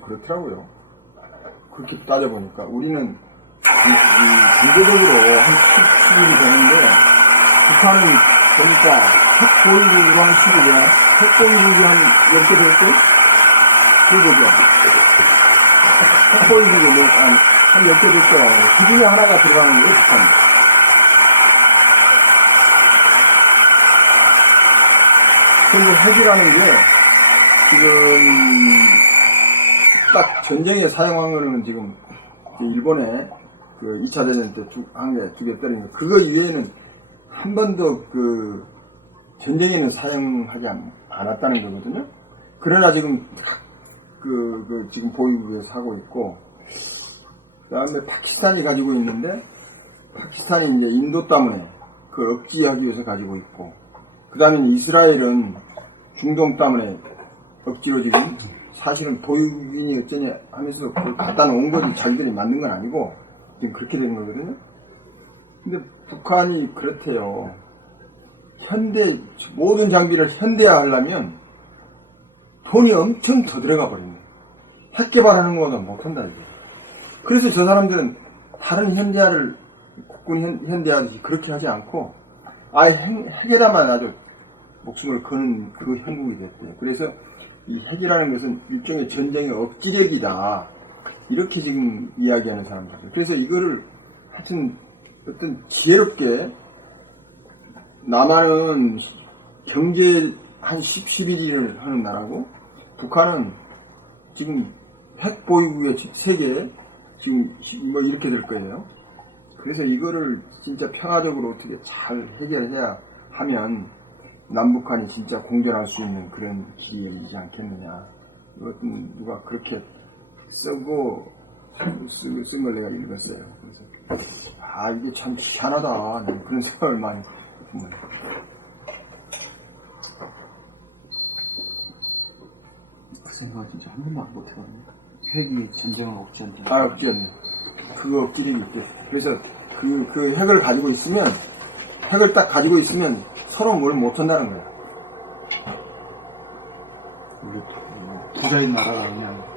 그렇더라고요. 그렇게 따져보니까 우리는 경제적으로 한 11이 되는데 북한은 보니까 핵 보유국으로 한 11이야. 핵 보유국이 한 10개 됐고 그거죠. 핵 보유국이 한 10개 됐죠. 그 중에 하나가 들어가는 게 북한입니다. 근데 핵이라는 게 지금 딱 전쟁에 사용한 거는 지금 일본에 그 2차 대전 때 한 개, 두 개 때린 거. 그거 이외에는 한 번도 그 전쟁에는 사용하지 않았다는 거거든요. 그러나 지금 지금 보유국에서 하고 있고, 그 다음에 파키스탄이 가지고 있는데, 파키스탄이 이제 인도 때문에 그걸 억지하기 위해서 가지고 있고, 그 다음에 이스라엘은 중동 때문에 억지로 지금 사실은 보유국이니 어쩌니 하면서 그걸 갖다 놓은 거지 자기들이 만든 건 아니고 지금 그렇게 되는 거거든요. 근데 북한이 그렇대요. 모든 장비를 현대화하려면 돈이 엄청 더 들어가 버리네. 핵 개발하는 것보다 못한다 이게. 그래서 저 사람들은 다른 현대화를 국군 현대화듯이 그렇게 하지 않고 아예 핵에다만 아주 목숨을 거는 그 형국이 됐대요. 그래서 이 핵이라는 것은 일종의 전쟁의 억지력이다. 이렇게 지금 이야기하는 사람들. 그래서 이거를 하여튼 어떤 지혜롭게 남한은 경제 한 11위를 하는 나라고 북한은 지금 핵 보유국의 세계 지금 뭐 이렇게 될 거예요. 그래서 이거를 진짜 평화적으로 어떻게 잘 해결해야 하면 남북한이 진짜 공존할 수 있는 그런 길이지 않겠느냐. 이것은 누가 그렇게 쓴 걸 내가 읽었어요. 그래서 이게 참 희한하다. 그런 생각을 많이 했습니다. 그 생각은 진짜 한 번도 안 못해봤네. 핵이 전쟁을 억지한다. 억지였네. 그거 억지력이 있대. 그래서 그 핵을 가지고 있으면, 핵을 딱 가지고 있으면 서로 뭘 못한다는 거야. 우리 부자인 나라가 그냥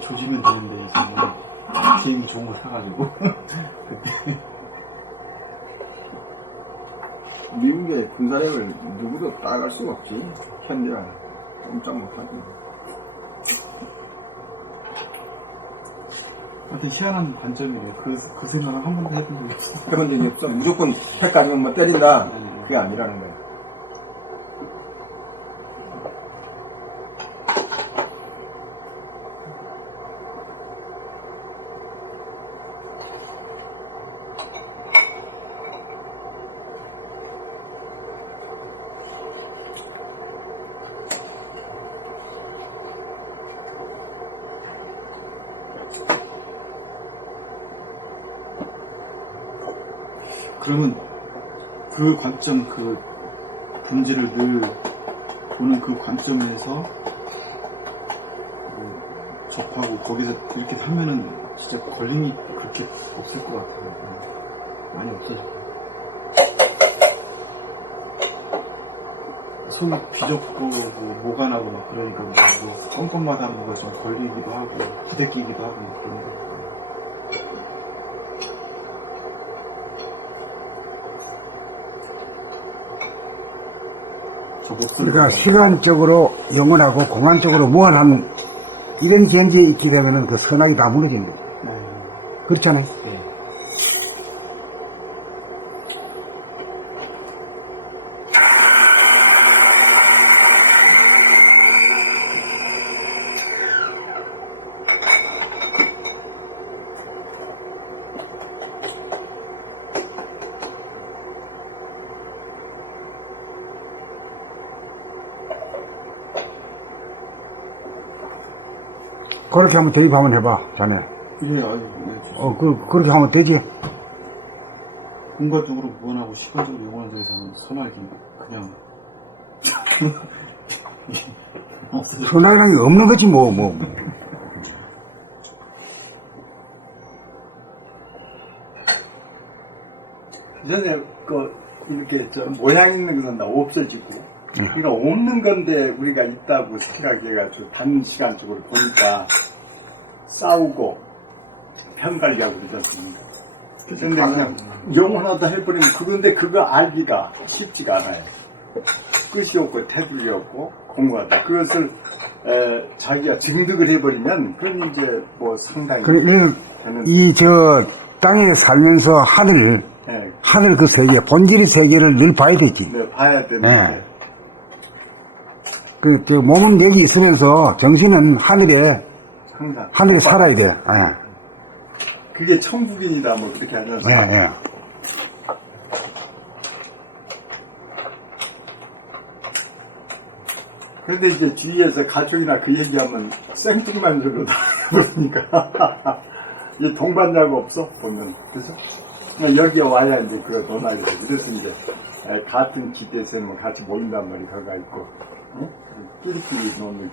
조지면 되는데, 이제는 비행기 좋은 걸 사가지고. 미국의 군사력을 누구도 따라갈 수가 없지. 현대화 꼼짝 못하지. 하여튼 희한한 관점이네요. 그 생각을 한 번도 해본 적이 없어. 해본 적이 없어. 무조건 핵 가지면 뭐 때린다. 그게 아니라는 거야. 그러면 그 관점, 그 문제를 늘 보는 그 관점에서 접하고 거기서 이렇게 하면은 진짜 걸림이 그렇게 없을 것 같아요. 많이 없어질 거예요. 속이 비좁고 뭐가 나고 막 그러니까 뭐 껌껌마다 뭐가 좀 걸리기도 하고 부대끼기도 하고 막 그런 거. 그러니까 시간적으로 영원하고 공간적으로 무한한 이런 경지에 있게 되면은 그 선악이 다 무너지는 거예요. 그렇잖아요. 그렇게 한번 대입 한번 해봐, 자네. 그래, 아유, 그렇게 하면 되지. 공과적으로 무언하고 시간적으로 영원한 데서는 선하게 그냥 선악이라는 게 없는 거지, 뭐. 전에 이렇게 모양 있는 것은 다 없어지고, 그러니까 없는 건데 우리가 있다고 생각해가지고 단시간적으로 보니까 싸우고 편가리하고 그러지 않습니까? 근데 그냥 영원하다 해버리면 그건데 그거 알기가 쉽지가 않아요. 끝이 없고 테두리 없고 공부하다. 그것을 자기가 증득을 해버리면 그건 이제 뭐 상당히 되는 땅에 살면서 하늘 그 세계, 본질의 세계를 늘 봐야 되지. 네, 봐야 되는데. 네. 몸은 여기 있으면서 정신은 하늘에 항상 살아야 돼. 그게 천국인이다 뭐 그렇게 하잖아요. 네. 그런데 이제 주위에서 가족이나 그 얘기하면 생뚱만으로 다 그러니까 이 동반자가 없어 보면 그래서 여기 와야 이제 그거 논하게 돼. 그래서 이제 같은 기대에서 뭐 같이 모인단 말이 거가 있고 끼리끼리 노는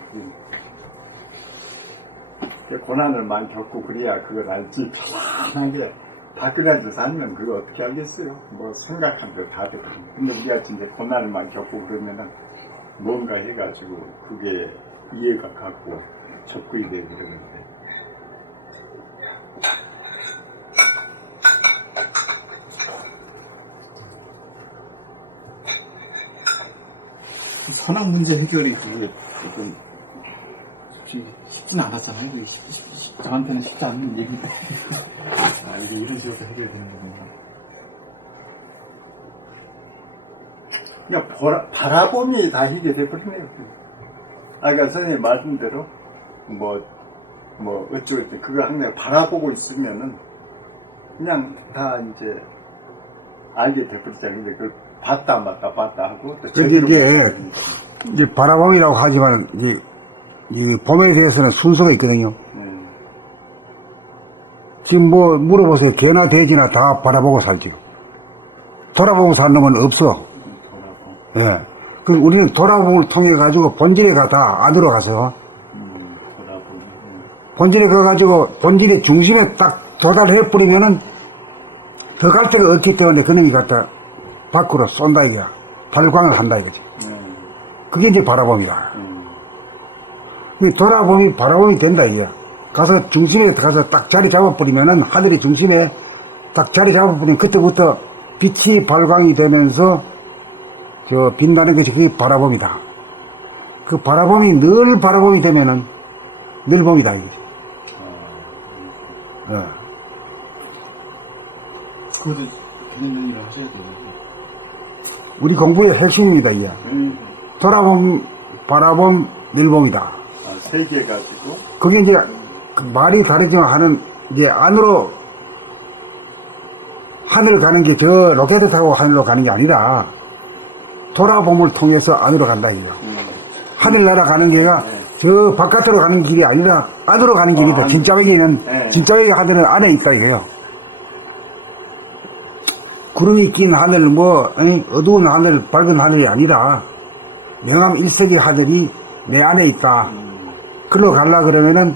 그 고난을 많이 겪고 그래야 그걸 알지. 편안하게 박근혜도 살면 그거 어떻게 알겠어요. 뭐 생각한 대로 다 되고. 근데 우리같이 이제 고난을 많이 겪고 그러면은 뭔가 해가지고 그게 이해가 가고 접근이 되고 그러는데. 선악 문제 해결이 그게 좀 솔직히 쉽지는 않았잖아요. 이게 저한테는 쉽지 않은 얘기인데 이게 이런 식으로 해결되는 거구나. 그냥 바라봄이 다 해결돼 버리네요. 아까 선생님 말씀대로 뭐 어쩌고 했더니 그거 항상 바라보고 있으면은 그냥 다 이제 알게 돼버리잖아요. 근데 그걸 봤다 안 봤다 하고 또 이제 바라봄이라고 하지만 이 봄에 대해서는 순서가 있거든요. 지금 뭐 물어보세요. 개나 돼지나 다 바라보고 살죠. 돌아보고 사는 놈은 없어. 예. 그 우리는 돌아봄을 통해 가지고 본질에 다 안으로 가서 본질에 가가지고 본질의 중심에 딱 도달해 버리면은 더 갈 데가 없기 때문에 그놈이 갖다 밖으로 쏜다 이거야. 발광을 한다 이거지. 그게 이제 바라봄이다. 돌아봄이 바라봄이 된다 이거야. 가서 중심에 가서 딱 자리 잡아버리면은 하늘의 중심에 딱 자리 잡아버리면 그때부터 빛이 발광이 되면서 빛나는 것이 그게 바라봄이다. 그 바라봄이 늘 바라봄이 되면은 늘 봄이다 이거지. 그것도 개념을 하셔야 돼요. 우리 공부의 핵심입니다 이게. 돌아봄, 바라봄, 늘 봄이다. 세 개 가지고 그게 이제 그 말이 다르지만 하는 이제 안으로 하늘 가는 게 저 로켓을 타고 하늘로 가는 게 아니라 돌아봄을 통해서 안으로 간다 이거. 하늘나라 가는 게가 저 바깥으로 가는 길이 아니라 안으로 가는 길이다. 진짜배기는 하늘은 안에 있다 이거요. 구름이 낀 하늘 어두운 하늘 밝은 하늘이 아니라 명암 일색의 하늘이 내 안에 있다. 글로 가려 그러면은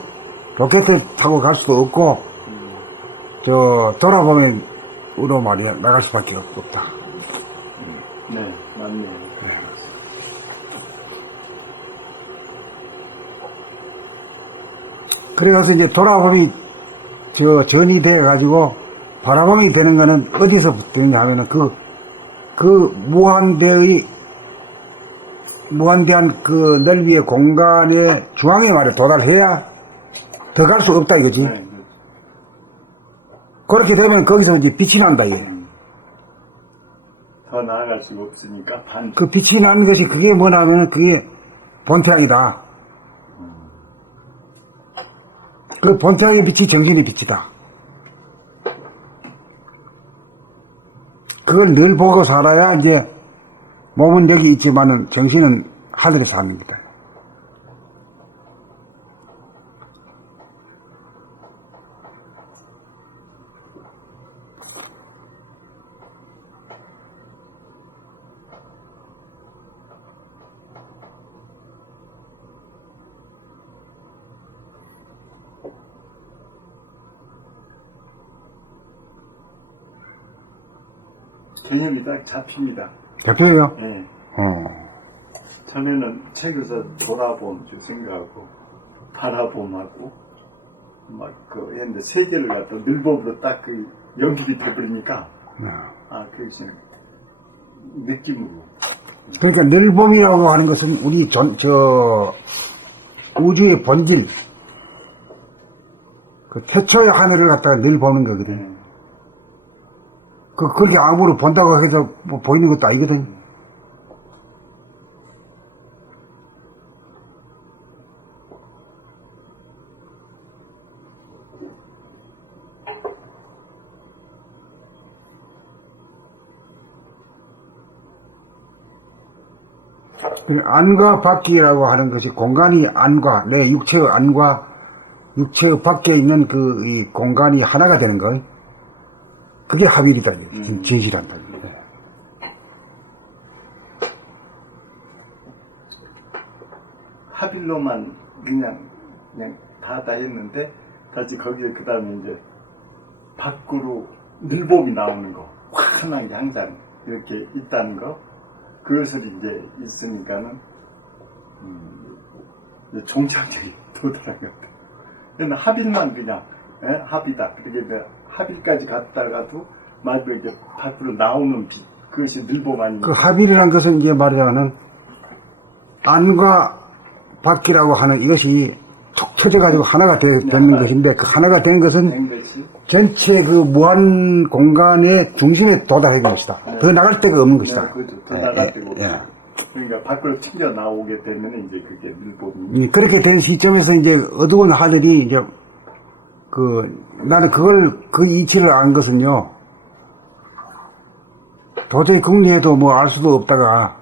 로켓을 타고 갈 수도 없고 돌아보면으로 말이야 나갈 수밖에 없다. 네, 맞네요. 그래서 이제 돌아봄이 전이 돼 가지고 바라봄이 되는 거는 어디서 되느냐 하면은 그 무한대한 그 넓이의 공간의 중앙에 말이야 도달해야 더 갈 수 없다 이거지. 그렇게 되면 거기서 이제 빛이 난다 이게. 더 나아갈 수가 없으니까 그 빛이 나는 것이 그게 뭐냐면 그게 본태양이다. 그 본태양의 빛이 정신의 빛이다. 그걸 늘 보고 살아야 이제 몸은 여기 있지만은 정신은 하늘에 사는 겁니다. 개념이 딱 잡힙니다. 잡혀요? 예. 처음에는 책에서 돌아봄 생각하고 바라봄하고 막 그 근데 세계를 갖다 늘봄으로 딱 그 연결이 돼버리니까 그것이 느낌으로. 그러니까 늘봄이라고 하는 것은 우리 우주의 본질, 그 태초의 하늘을 갖다가 늘 보는 거거든. 그렇게 암으로 본다고 해서 뭐 보이는 것도 아니거든. 안과 밖이라고 하는 것이 공간이 안과, 내 육체의 안과 육체의 밖에 있는 이 공간이 하나가 되는 거. 그게 합일이다. 진실한다. 합일로만 그냥 다 했는데, 다시 거기에 그 다음에 이제 밖으로 늘봄이 나오는 거. 환한 게 항상 이렇게 있다는 거. 그것을 이제 있으니까는, 종착역이 도달한 것 같아요. 근데 합일만 그냥, 합이다. 그러니까 합일까지 갔다가도 마지막에 이제 밖으로 나오는 빛, 그것이 늘봄 아닙니까? 그 합일이라는 것은 이제 말하자면, 안과 밖이라고 하는 이것이 툭 쳐져가지고 하나가 되는 것인데, 그 하나가 된 것은 전체 그 무한 공간의 중심에 도달한 것이다. 더 나갈 데가 없는 것이다. 그렇죠. 더 나갈 데가 없죠. 그러니까 밖으로 튕겨 나오게 되면 이제 그게 늘봄이. 그렇게 된 시점에서 이제 어두운 하늘이 이제 나는 그 이치를 안 것은요, 도저히 궁리해도 뭐 알 수도 없다가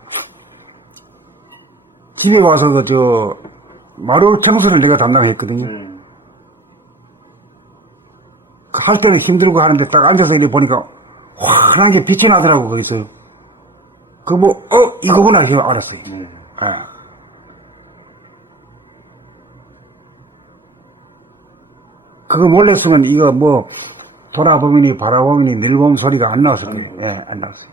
집에 와서 마루 청소를 내가 담당했거든요. 할 때는 힘들고 하는데 딱 앉아서 이렇게 보니까 환한 게 빛이 나더라고, 거기서요. 이거구나, 이렇게 알았어요. 그거 몰래 쓰면 이거 돌아보면이 바라보면이 늘봄 소리가 안 나왔을 거예요. 안 나왔어요.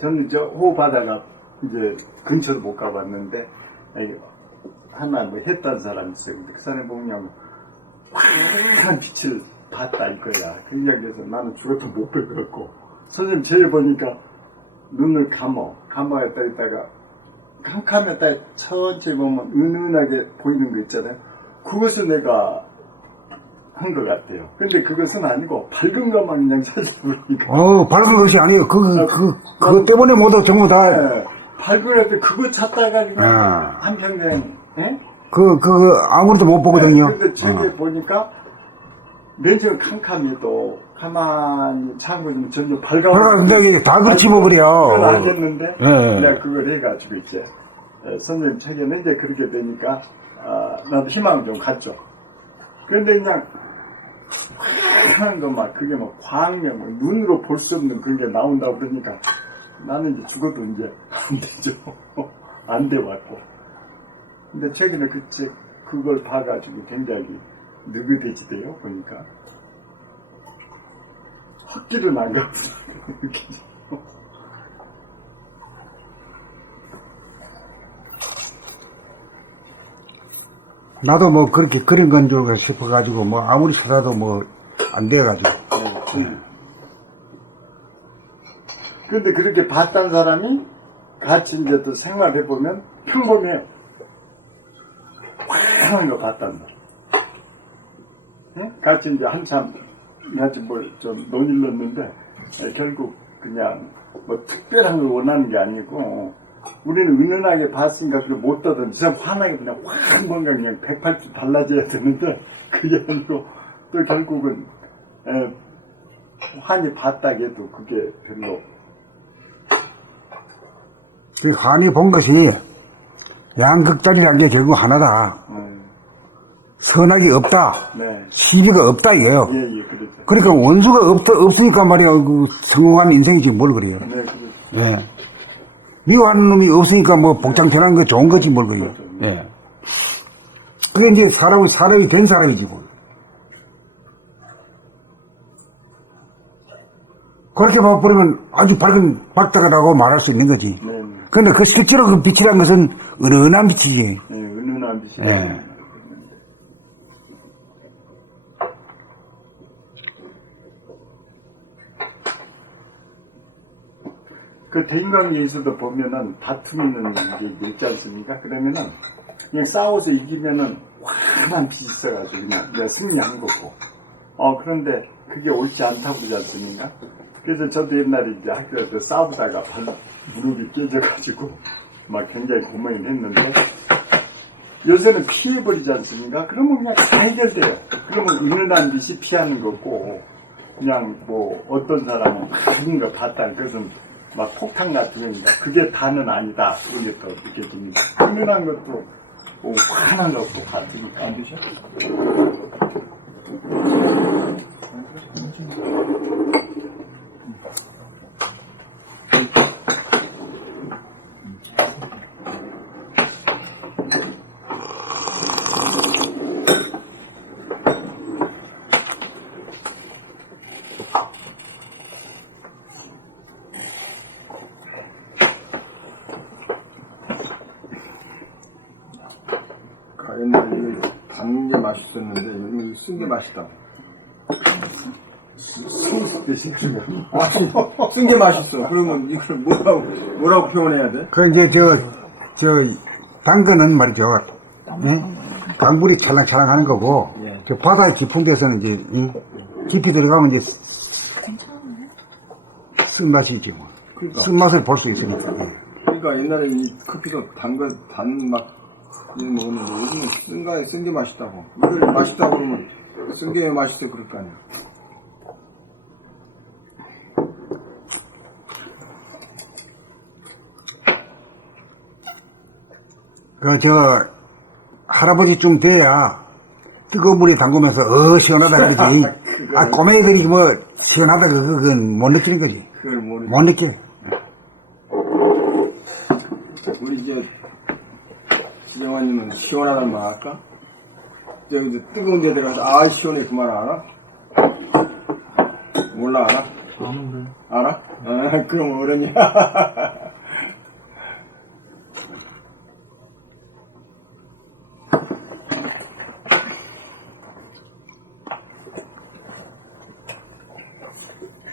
저는 호흡하다가 이제 근처도 못 가봤는데, 하나 했던 사람이 있어요. 근데 그 사람이 보면 환한 빛을 봤다 이거야. 그 이야기에서 나는 죽어도 못 볼 것 같고, 선생님 제일 보니까 눈을 감아했다 있다가 캄캄했다 천천히 보면 은은하게 보이는 거 있잖아요. 그것을 내가 한 것 같아요. 근데 그것은 아니고 밝은 것만 그냥 찾아보니까. 밝은 것이 아니에요. 그거 때문에 모두 전부 다. 밝은 애들 그거 찾다가 그냥 한평생. 아무것도 못 보거든요. 근데 저기 보니까 맨 처음 캄캄해도 가만히 참고는 점점 밝아오고. 굉장히 다 그렇지 뭐 그래요. 그건 알겠는데, 내가 그걸 해가지고 이제, 선생님 책에는 이제 그렇게 되니까, 나도 희망을 좀 갖죠. 그런데 그냥, 하는 거 그게 광명, 눈으로 볼 수 없는 그런 게 나온다고 그러니까, 나는 이제 죽어도 이제 안 되죠. 안 돼 왔고. 근데 최근에 그걸 봐가지고 굉장히 느긋해지대요, 보니까. 헛길은 안 가고, 나도 그렇게 그린 건 줄 싶어가지고, 아무리 찾아도 안 돼가지고. 근데 그렇게 봤던 사람이 같이 이제 또 생활해보면 평범해요. 화려한 거 봤단 말. 응? 같이 이제 한참, 같이 좀 논의를 넣는데, 결국 그냥 특별한 걸 원하는 게 아니고, 우리는 은은하게 봤으니까 그걸 못 떠든, 이 사람 환하게 그냥 확 뭔가 그냥 180도 달라져야 되는데, 그게 아니고, 또 결국은, 환히 봤다 해도 그게 별로. 그 환히 본 것이 양극단이라는 게 결국 하나다. 선악이 없다. 시비가 없다 이거예요. 그렇죠. 그러니까 원수가 없으니까 말이야 성공한 인생이지 뭘 그래요. 그렇죠. 미워하는 놈이 없으니까 복장 편한 거 좋은 거지 뭘 그래요. 그게 이제 사람이 된 사람이지 뭐. 그렇게 봐버리면 아주 밝다라고 말할 수 있는 거지. 네, 근데 그 실제로 그 빛이라는 것은 은은한 빛이지. 네, 은은한 빛이. 예. 그 대인관계에서도 보면은 다툼 있는 게 있지 않습니까? 그러면은 그냥 싸워서 이기면은 환한 빛이 있어가지고 그냥 승리한 거고. 그런데 그게 옳지 않다고 그러지 않습니까? 그래서 저도 옛날에 이제 학교에서 싸우다가 무릎이 깨져가지고 막 굉장히 고민을 했는데 요새는 피해버리지 않습니까? 그러면 그냥 다 해결돼요. 그러면 은은한 빛이 피하는 거고 그냥 뭐 어떤 사람은 죽은 거 봤다. 그래서 막 폭탄 같은 겁니다. 그게 다는 아니다. 그런 게 또 느껴집니다. 은은한 것도 뭐 환한 것도 같으니까. 안 되죠? 옛날에 이게 단 게 맛있었는데 요즘 쓴 게 맛있다. 아니, 쓴 게 맛있어. 그러면 이걸 뭐라고 표현해야 돼? 그 이제 당근은 말이죠. 예? 강물이 찰랑찰랑하는 거고, 예. 저 바다의 깊은 데서는 이제 깊이 들어가면 이제 쓴맛이지 뭐. 그러니까. 쓴맛을 볼 수 있으니까. 예. 그러니까 옛날에 이 커피도 단맛 먹었는데 요즘은 쓴 게 맛있다고. 이걸 맛있다고 그러면 쓴 게 맛있어 그럴 거 아니야. 할아버지쯤 돼야 뜨거운 물에 담그면서 시원하다 그러지. 꼬맹이들이 뭐 시원하다 그건 못 느끼는 거지. 그걸 모르지. 못 느껴. 우리 지정환님은 시원하다는 말 할까? 저기 뜨거운 데 들어가서 시원해 그 말 알아? 몰라 알아? 아는데. 알아? 그럼 어른이야.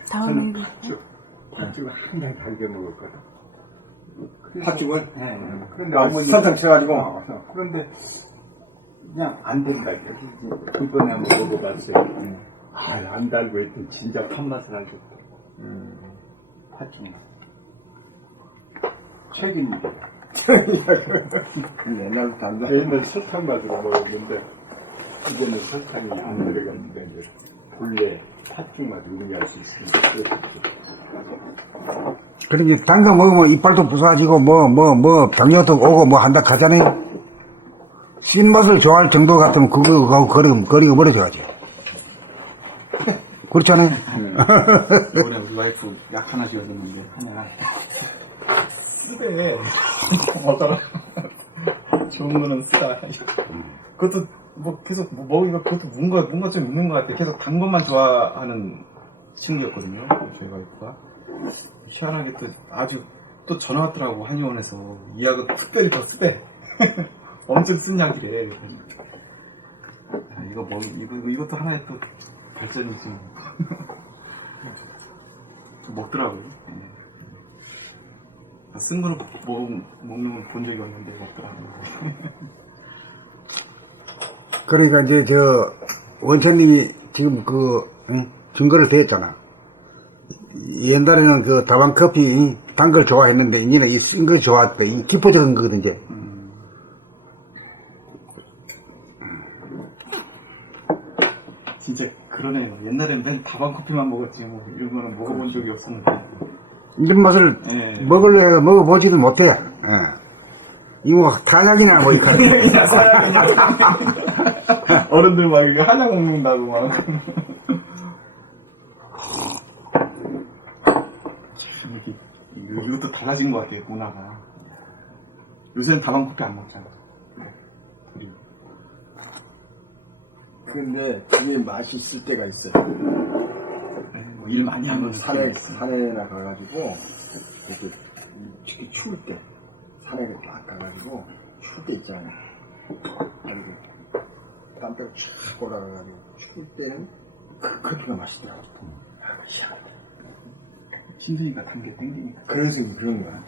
다음에 팥죽을 항상 달겨 먹었거든. 팥죽을? 네. 그런데 설탕 쳐가지고. 그런데 그냥 안 된다. 이번에 한번 먹어봤어요. 안 달고 했더니 진짜 팥맛을 알겠다. 팥죽 맛. 최근이래. 옛날부터 안 돼. 옛날 설탕 맛으로 먹었는데 이제는 설탕이 안 들어가니까 이제 본래 팥죽 맛을 음미할 수 있으니까. 그러니 담가 먹으면 이빨도 부서지고 병력도 오고 뭐 한다 하잖아요. 신맛을 좋아할 정도 같으면 그거 거리고 버려줘야지. 그렇잖아요. 이번에 우리 와이프 약 하나씩 얻었는데 하나 쓰대. 먹더라. 좋은 거는 쓰다. 그것도 뭐 계속 먹으니까 그것도 뭔가 좀 있는 것 같아. 계속 단 것만 좋아하는 친구였거든요. 저희 와이프가. 희한하게 또 아주 또 전화 왔더라고 한의원에서 이 약은 특별히 더 쓰대. 엄청 쓴 약이래. 이것도 하나의 또 발전이지. 먹더라고요. 쓴 거는 먹는 걸 본 적이 없는데 먹더라고요. 그러니까 이제 원천님이 지금 증거를 대했잖아. 옛날에는 다방 커피 단 걸 좋아했는데 이제는 이 쓴 걸 좋아했다. 이 깊어진 거거든 이제. 진짜 그러네요. 옛날에는 맨 다방 커피만 먹었지 뭐 이런 거는 먹어본 적이 없었는데. 이런 맛을 예. 먹어보지도 못해. 이거 타작이나 뭐 이거. 어른들 막 이렇게 한약 먹는다고 막. 이것도 달라진 것 같아요, 문화가. 요새는 다방 커피 안 먹잖아. 근데 그게 맛이 있을 때가 있어요. 뭐 일 많이 하면 산에나 가가지고 이렇게 특히 추울 때 산에 딱 가가지고 추울 때 있잖아요. 그리고 땀 빼고 쫙 골아가지고 추울 때는 그렇게가 맛있더라고. 희한하다. 힘드니까 단 게 땡기니까. 그래서 그런 거야.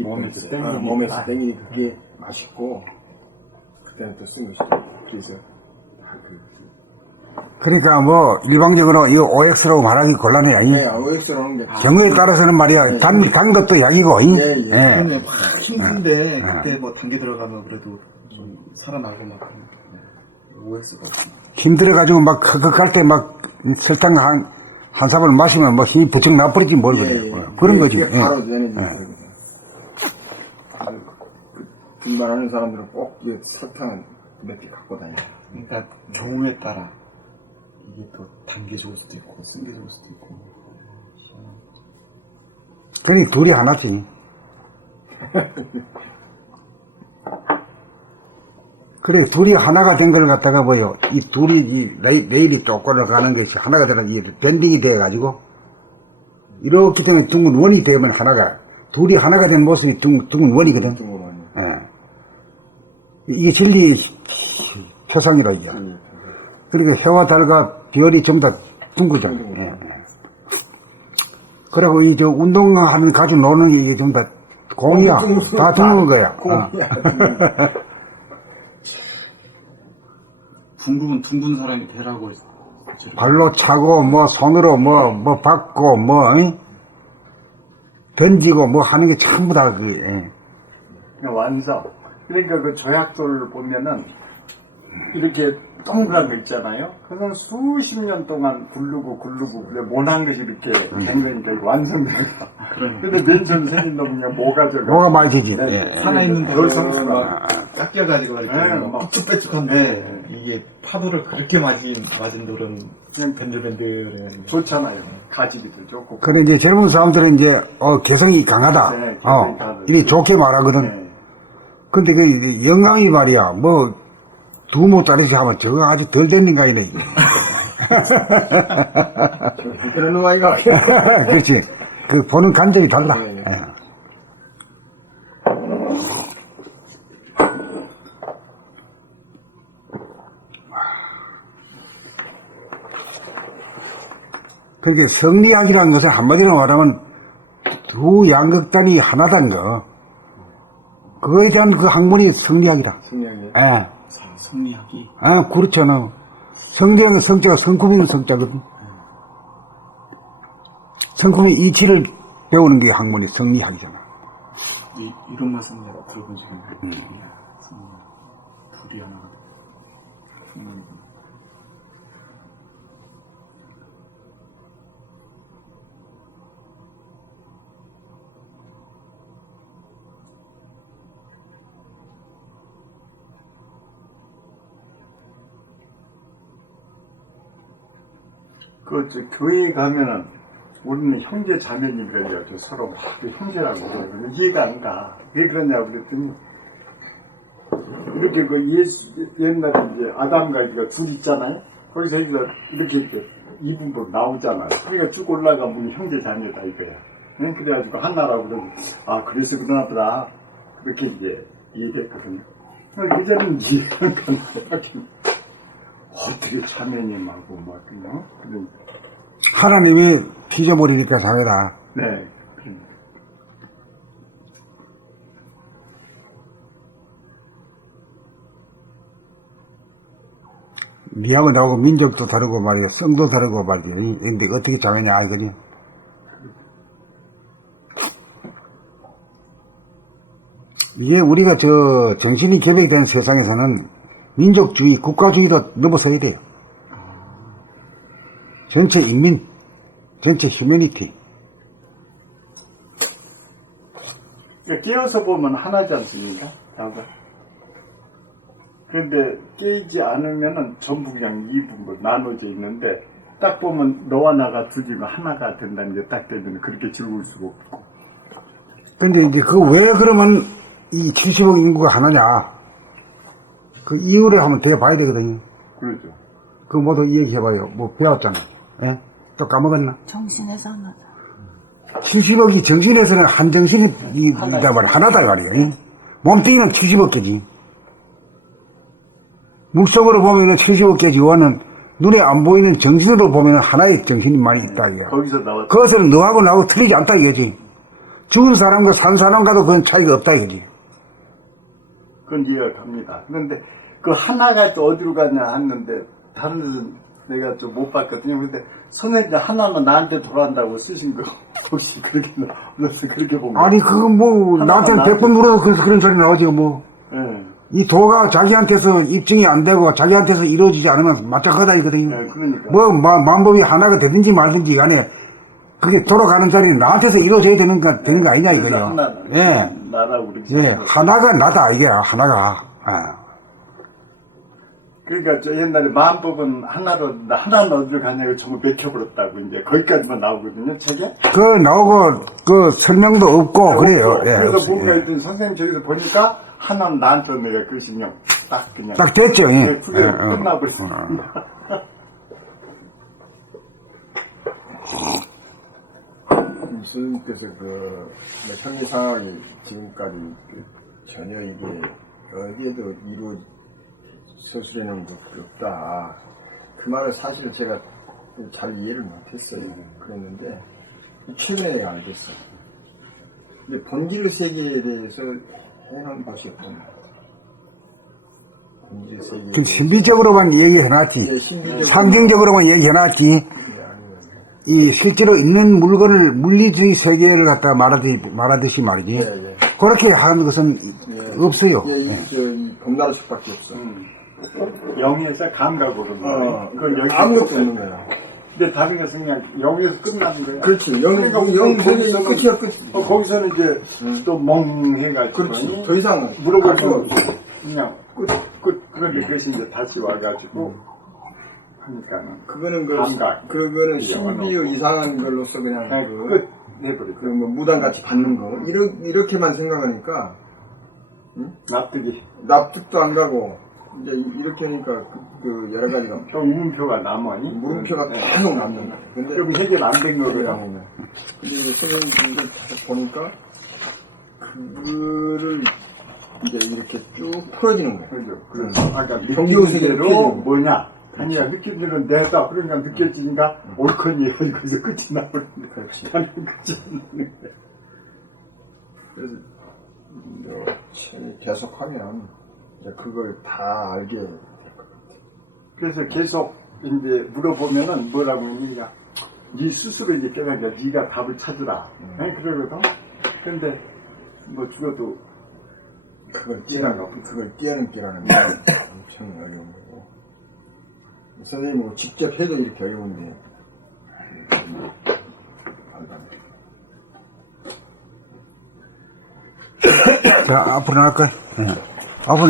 몸에서 땡기니까. 몸에서 땡기니 그게 맛있고 그때는 또 쓴 것이. 그래서 그러니까 뭐 일방적으로 이 OX라고 말하기 곤란해요. 네, OX로는 게 정의에 따라서는 말이야. 단 것도 약이고. 예. 근데 막 힘든데 그때 뭐 단계 들어가면 그래도 좀 살아나고 막 그런 OX가 힘들어가지고 막 흑흑할 때 막 설탕 한 사발 마시면 뭐 힘이 부쩍 나버리지 모르거든요. 그런 거지. 그게 바로 되는 거거든요. 분발하는 사람들은 꼭 이 설탕을 몇 개 갖고 다녀요. 그러니까 경우에 따라 이게 또 단 게 좋을 수도 있고 쓴 게 좋을 수도 있고. 그러니 둘이 하나지. 그래, 둘이 하나가 된 걸 갖다가 뭐요. 이 둘이 이 레일이 쪼꼬려 가는 것이 하나가 되는 이 밴딩이 돼가지고 이렇게 되면 둥근 원이 되면 하나가 둘이 하나가 된 모습이 둥근 원이거든. 예. 이게 진리의 표상이라 이게. 그리고 해와 달과 별이 전부 다 둥그죠. 예. 그리고 이 저 운동하는 가지고 노는 게 이게 전부 다 공이야. 다 둥근 거야. 공이야. 둥근 사람이 되라고 했죠. 발로 차고 뭐 손으로 뭐 받고 뭐 던지고 뭐 하는 게 전부 다 그. 완성. 그러니까 그 조약돌을 보면은 이렇게 동그란 거 있잖아요. 그건 수십 년 동안 굴르고 그래 못한 것이 이렇게 된 거니까 이거 완성된 거. 근데 맨 생긴 놈은 그냥 뭐가 저거. 뭐가 말이지. 살아있는 덜 대로 상수가. 막 깎여가지고 이렇게 막 삐쭉빼쭉한데 이게 파도를 그렇게 맞은 돌은 밴들밴들해. 좋잖아요. 가지기도 좋고. 그래 이제 젊은 사람들은 이제 개성이 강하다. 네, 개성이 강하다. 이리 좋게 말하거든. 네. 근데 그 영광이 말이야. 뭐 두모 짜리씩 하면 저거 아주 덜 된 인간이네. 그런 놈아이가. 그렇지. 그 보는 관점이 달라. 네. 예. 그러니까 성리학이라는 것은 한마디로 말하면 두 양극단이 하나다는 거. 그거에 대한 그 학문이 성리학이다. 승리하게. 예. 성리학이. 아, 그렇잖아. 성리학은 성자가 성품이는 성자거든. 성품의 이치를 배우는 게 학문이 성리학이잖아. 이런 말씀 내가 들어본 적이 없는데 둘이 하나가 그 교회에 가면은 우리는 형제 자매님 그래가지고 서로 막 형제라고 그래요. 이해가 안 가. 왜 그러냐고 그랬더니 이렇게 그 예수 옛날에 이제 아담과 이가 둘 있잖아요. 거기서 이렇게 이분으로 나오잖아. 소리가 쭉 올라가면 형제 자매다 이거야. 응? 그래가지고 하나라고 그러고 그래서 그러나더라. 그렇게 이제 이해됐거든요. 이제는 이해가 안 가는데 어떻게 자매님하고 막 그런 하나님이 피조물이니까 자매다. 네. 니하고 나하고 민족도 다르고 말이야. 성도 다르고 말이야. 근데 어떻게 자매냐 이거지. 이게 우리가 정신이 개벽된 세상에서는 민족주의, 국가주의도 넘어서야 돼요. 전체 인민, 전체 휴머니티. 깨어서 보면 하나지 않습니까? 나가. 그런데 깨지 않으면은 전부 그냥 이분으로 나눠져 있는데 딱 보면 너와 나가 둘이면 하나가 된다는 게 딱 되면 그렇게 즐거울 수가 없고. 근데 이제 왜 그러면 이 70억 인구가 하나냐? 그 이유를 한번 대봐야 되거든요. 그러죠. 그거 모두 얘기해봐요. 뭐 배웠잖아. 예? 또 까먹었나? 정신에서 하나다. 70억이 정신에서는 한정신이다 말 하나다 말이에요. 예? 몸뚱이는 70억 개지. 물속으로 보면은 70억 개지. 원은 눈에 안 보이는 정신으로 보면은 하나의 정신이 많이 있다 이게. 거기서 나왔 그것은 너하고 나하고 틀리지 않다 이거지. 죽은 사람과 산 사람과도 그건 차이가 없다 이거지. 그건 이해가 갑니다. 그런데 그 하나가 또 어디로 가냐 했는데 다른 데는 내가 좀 못 봤거든요. 근데 선생님 하나는 나한테 돌아간다고 쓰신 거 혹시 그렇게 그렇게 본 거예요? 아니 그거 뭐 나한테는 100번 물어도 그런 소리 나오지 뭐. 네. 이 도가 자기한테서 입증이 안 되고 자기한테서 이루어지지 않으면 맞짝하다 이거든요. 네, 그러니까. 뭐 방법이 하나가 되든지 말든지 간에 그게 돌아가는 자리는 나한테서 이루어져야 되는 거 아니냐 그래서 이거죠. 하나 예. 나라고 그렇게. 예. 하나가 나다 이게 하나가. 아. 그러니까 저 옛날에 마음법은 하나는 어디로 가냐고 전부 맥혀버렸다고 이제 거기까지만 나오거든요 책에. 그 나오고 그 설명도 없고 그래요. 예. 그래서 없어요. 뭔가 예. 했더니 선생님 저기서 보니까 하나는 나한테 내가 그러시면 딱 그냥 딱 됐죠. 예. 그게 예, 끝나버렸습니다. 스님께서 그 현재 상황이 지금까지 전혀 이게 어디에도 서술에는 없다. 그 말을 사실 제가 잘 이해를 못했어요. 그랬는데 최근에 내가 알겠어요. 근데 본질 세계에 대해서 해놓은 것이 없던 거예요. 본질 세계. 좀 신비적으로만 얘기해놨지. 예, 신비적으로. 상징적으로만 얘기해놨지. 이 실제로 있는 물건을 물리주의 세계를 갖다 말하듯이 말이지. 예. 그렇게 하는 것은 없어요. 예, 이 범나라 수밖에 없어. 영에서 감각으로 그건 여기 아무것도 없는 거야. 근데 다른 것은 그냥 영에서 끝나는 거야. 그렇지. 그러니까 거기서 끝이야, 끝. 거기서는 이제 또 멍해가지고 그렇지. 더 이상 물어볼 수 거 없어. 그냥 그런데 그것이 이제 다시 와가지고 하니까는 그거는 감각. 그거는 신비유 이상한 걸로서 그냥 끝 내버려. 뭐 무당같이 받는 거 이렇게만 생각하니까 납득이. 납득도 안 가고 이제 이렇게 하니까 그 여러 가지가 좀 물음표가 남아니. 물음표가 계속 남는 거야. 근데 좀 해결 안 된 거거든. 근데 이제 선생님들 계속 보니까 그거를 이제 이렇게 쭉 풀어지는 거야. 그죠. 그래서 아까 경기호 세계를 느낌대로 펴지는 뭐냐. 아니야 느낌대로 내다 그러니까 느껴지니까 옳거니 거기서 끝이 나버린다. 그렇지. 나는 끝이 나는 거야. 그래서 계속하면 이제 그걸 다 알게 될 것 같아. 그래서 계속 이제 물어보면은 뭐라고 했느냐. 네 스스로 이제 깨닫냐. 네가 답을 찾으라. 그러거든. 근데 뭐 죽어도 그걸 지나가. 뛰어넘기라는 게 엄청 어려운 거고. 선생님은 직접 해도 이렇게 어려운데. 자, 앞으로 나갈까요? 네. 앞으로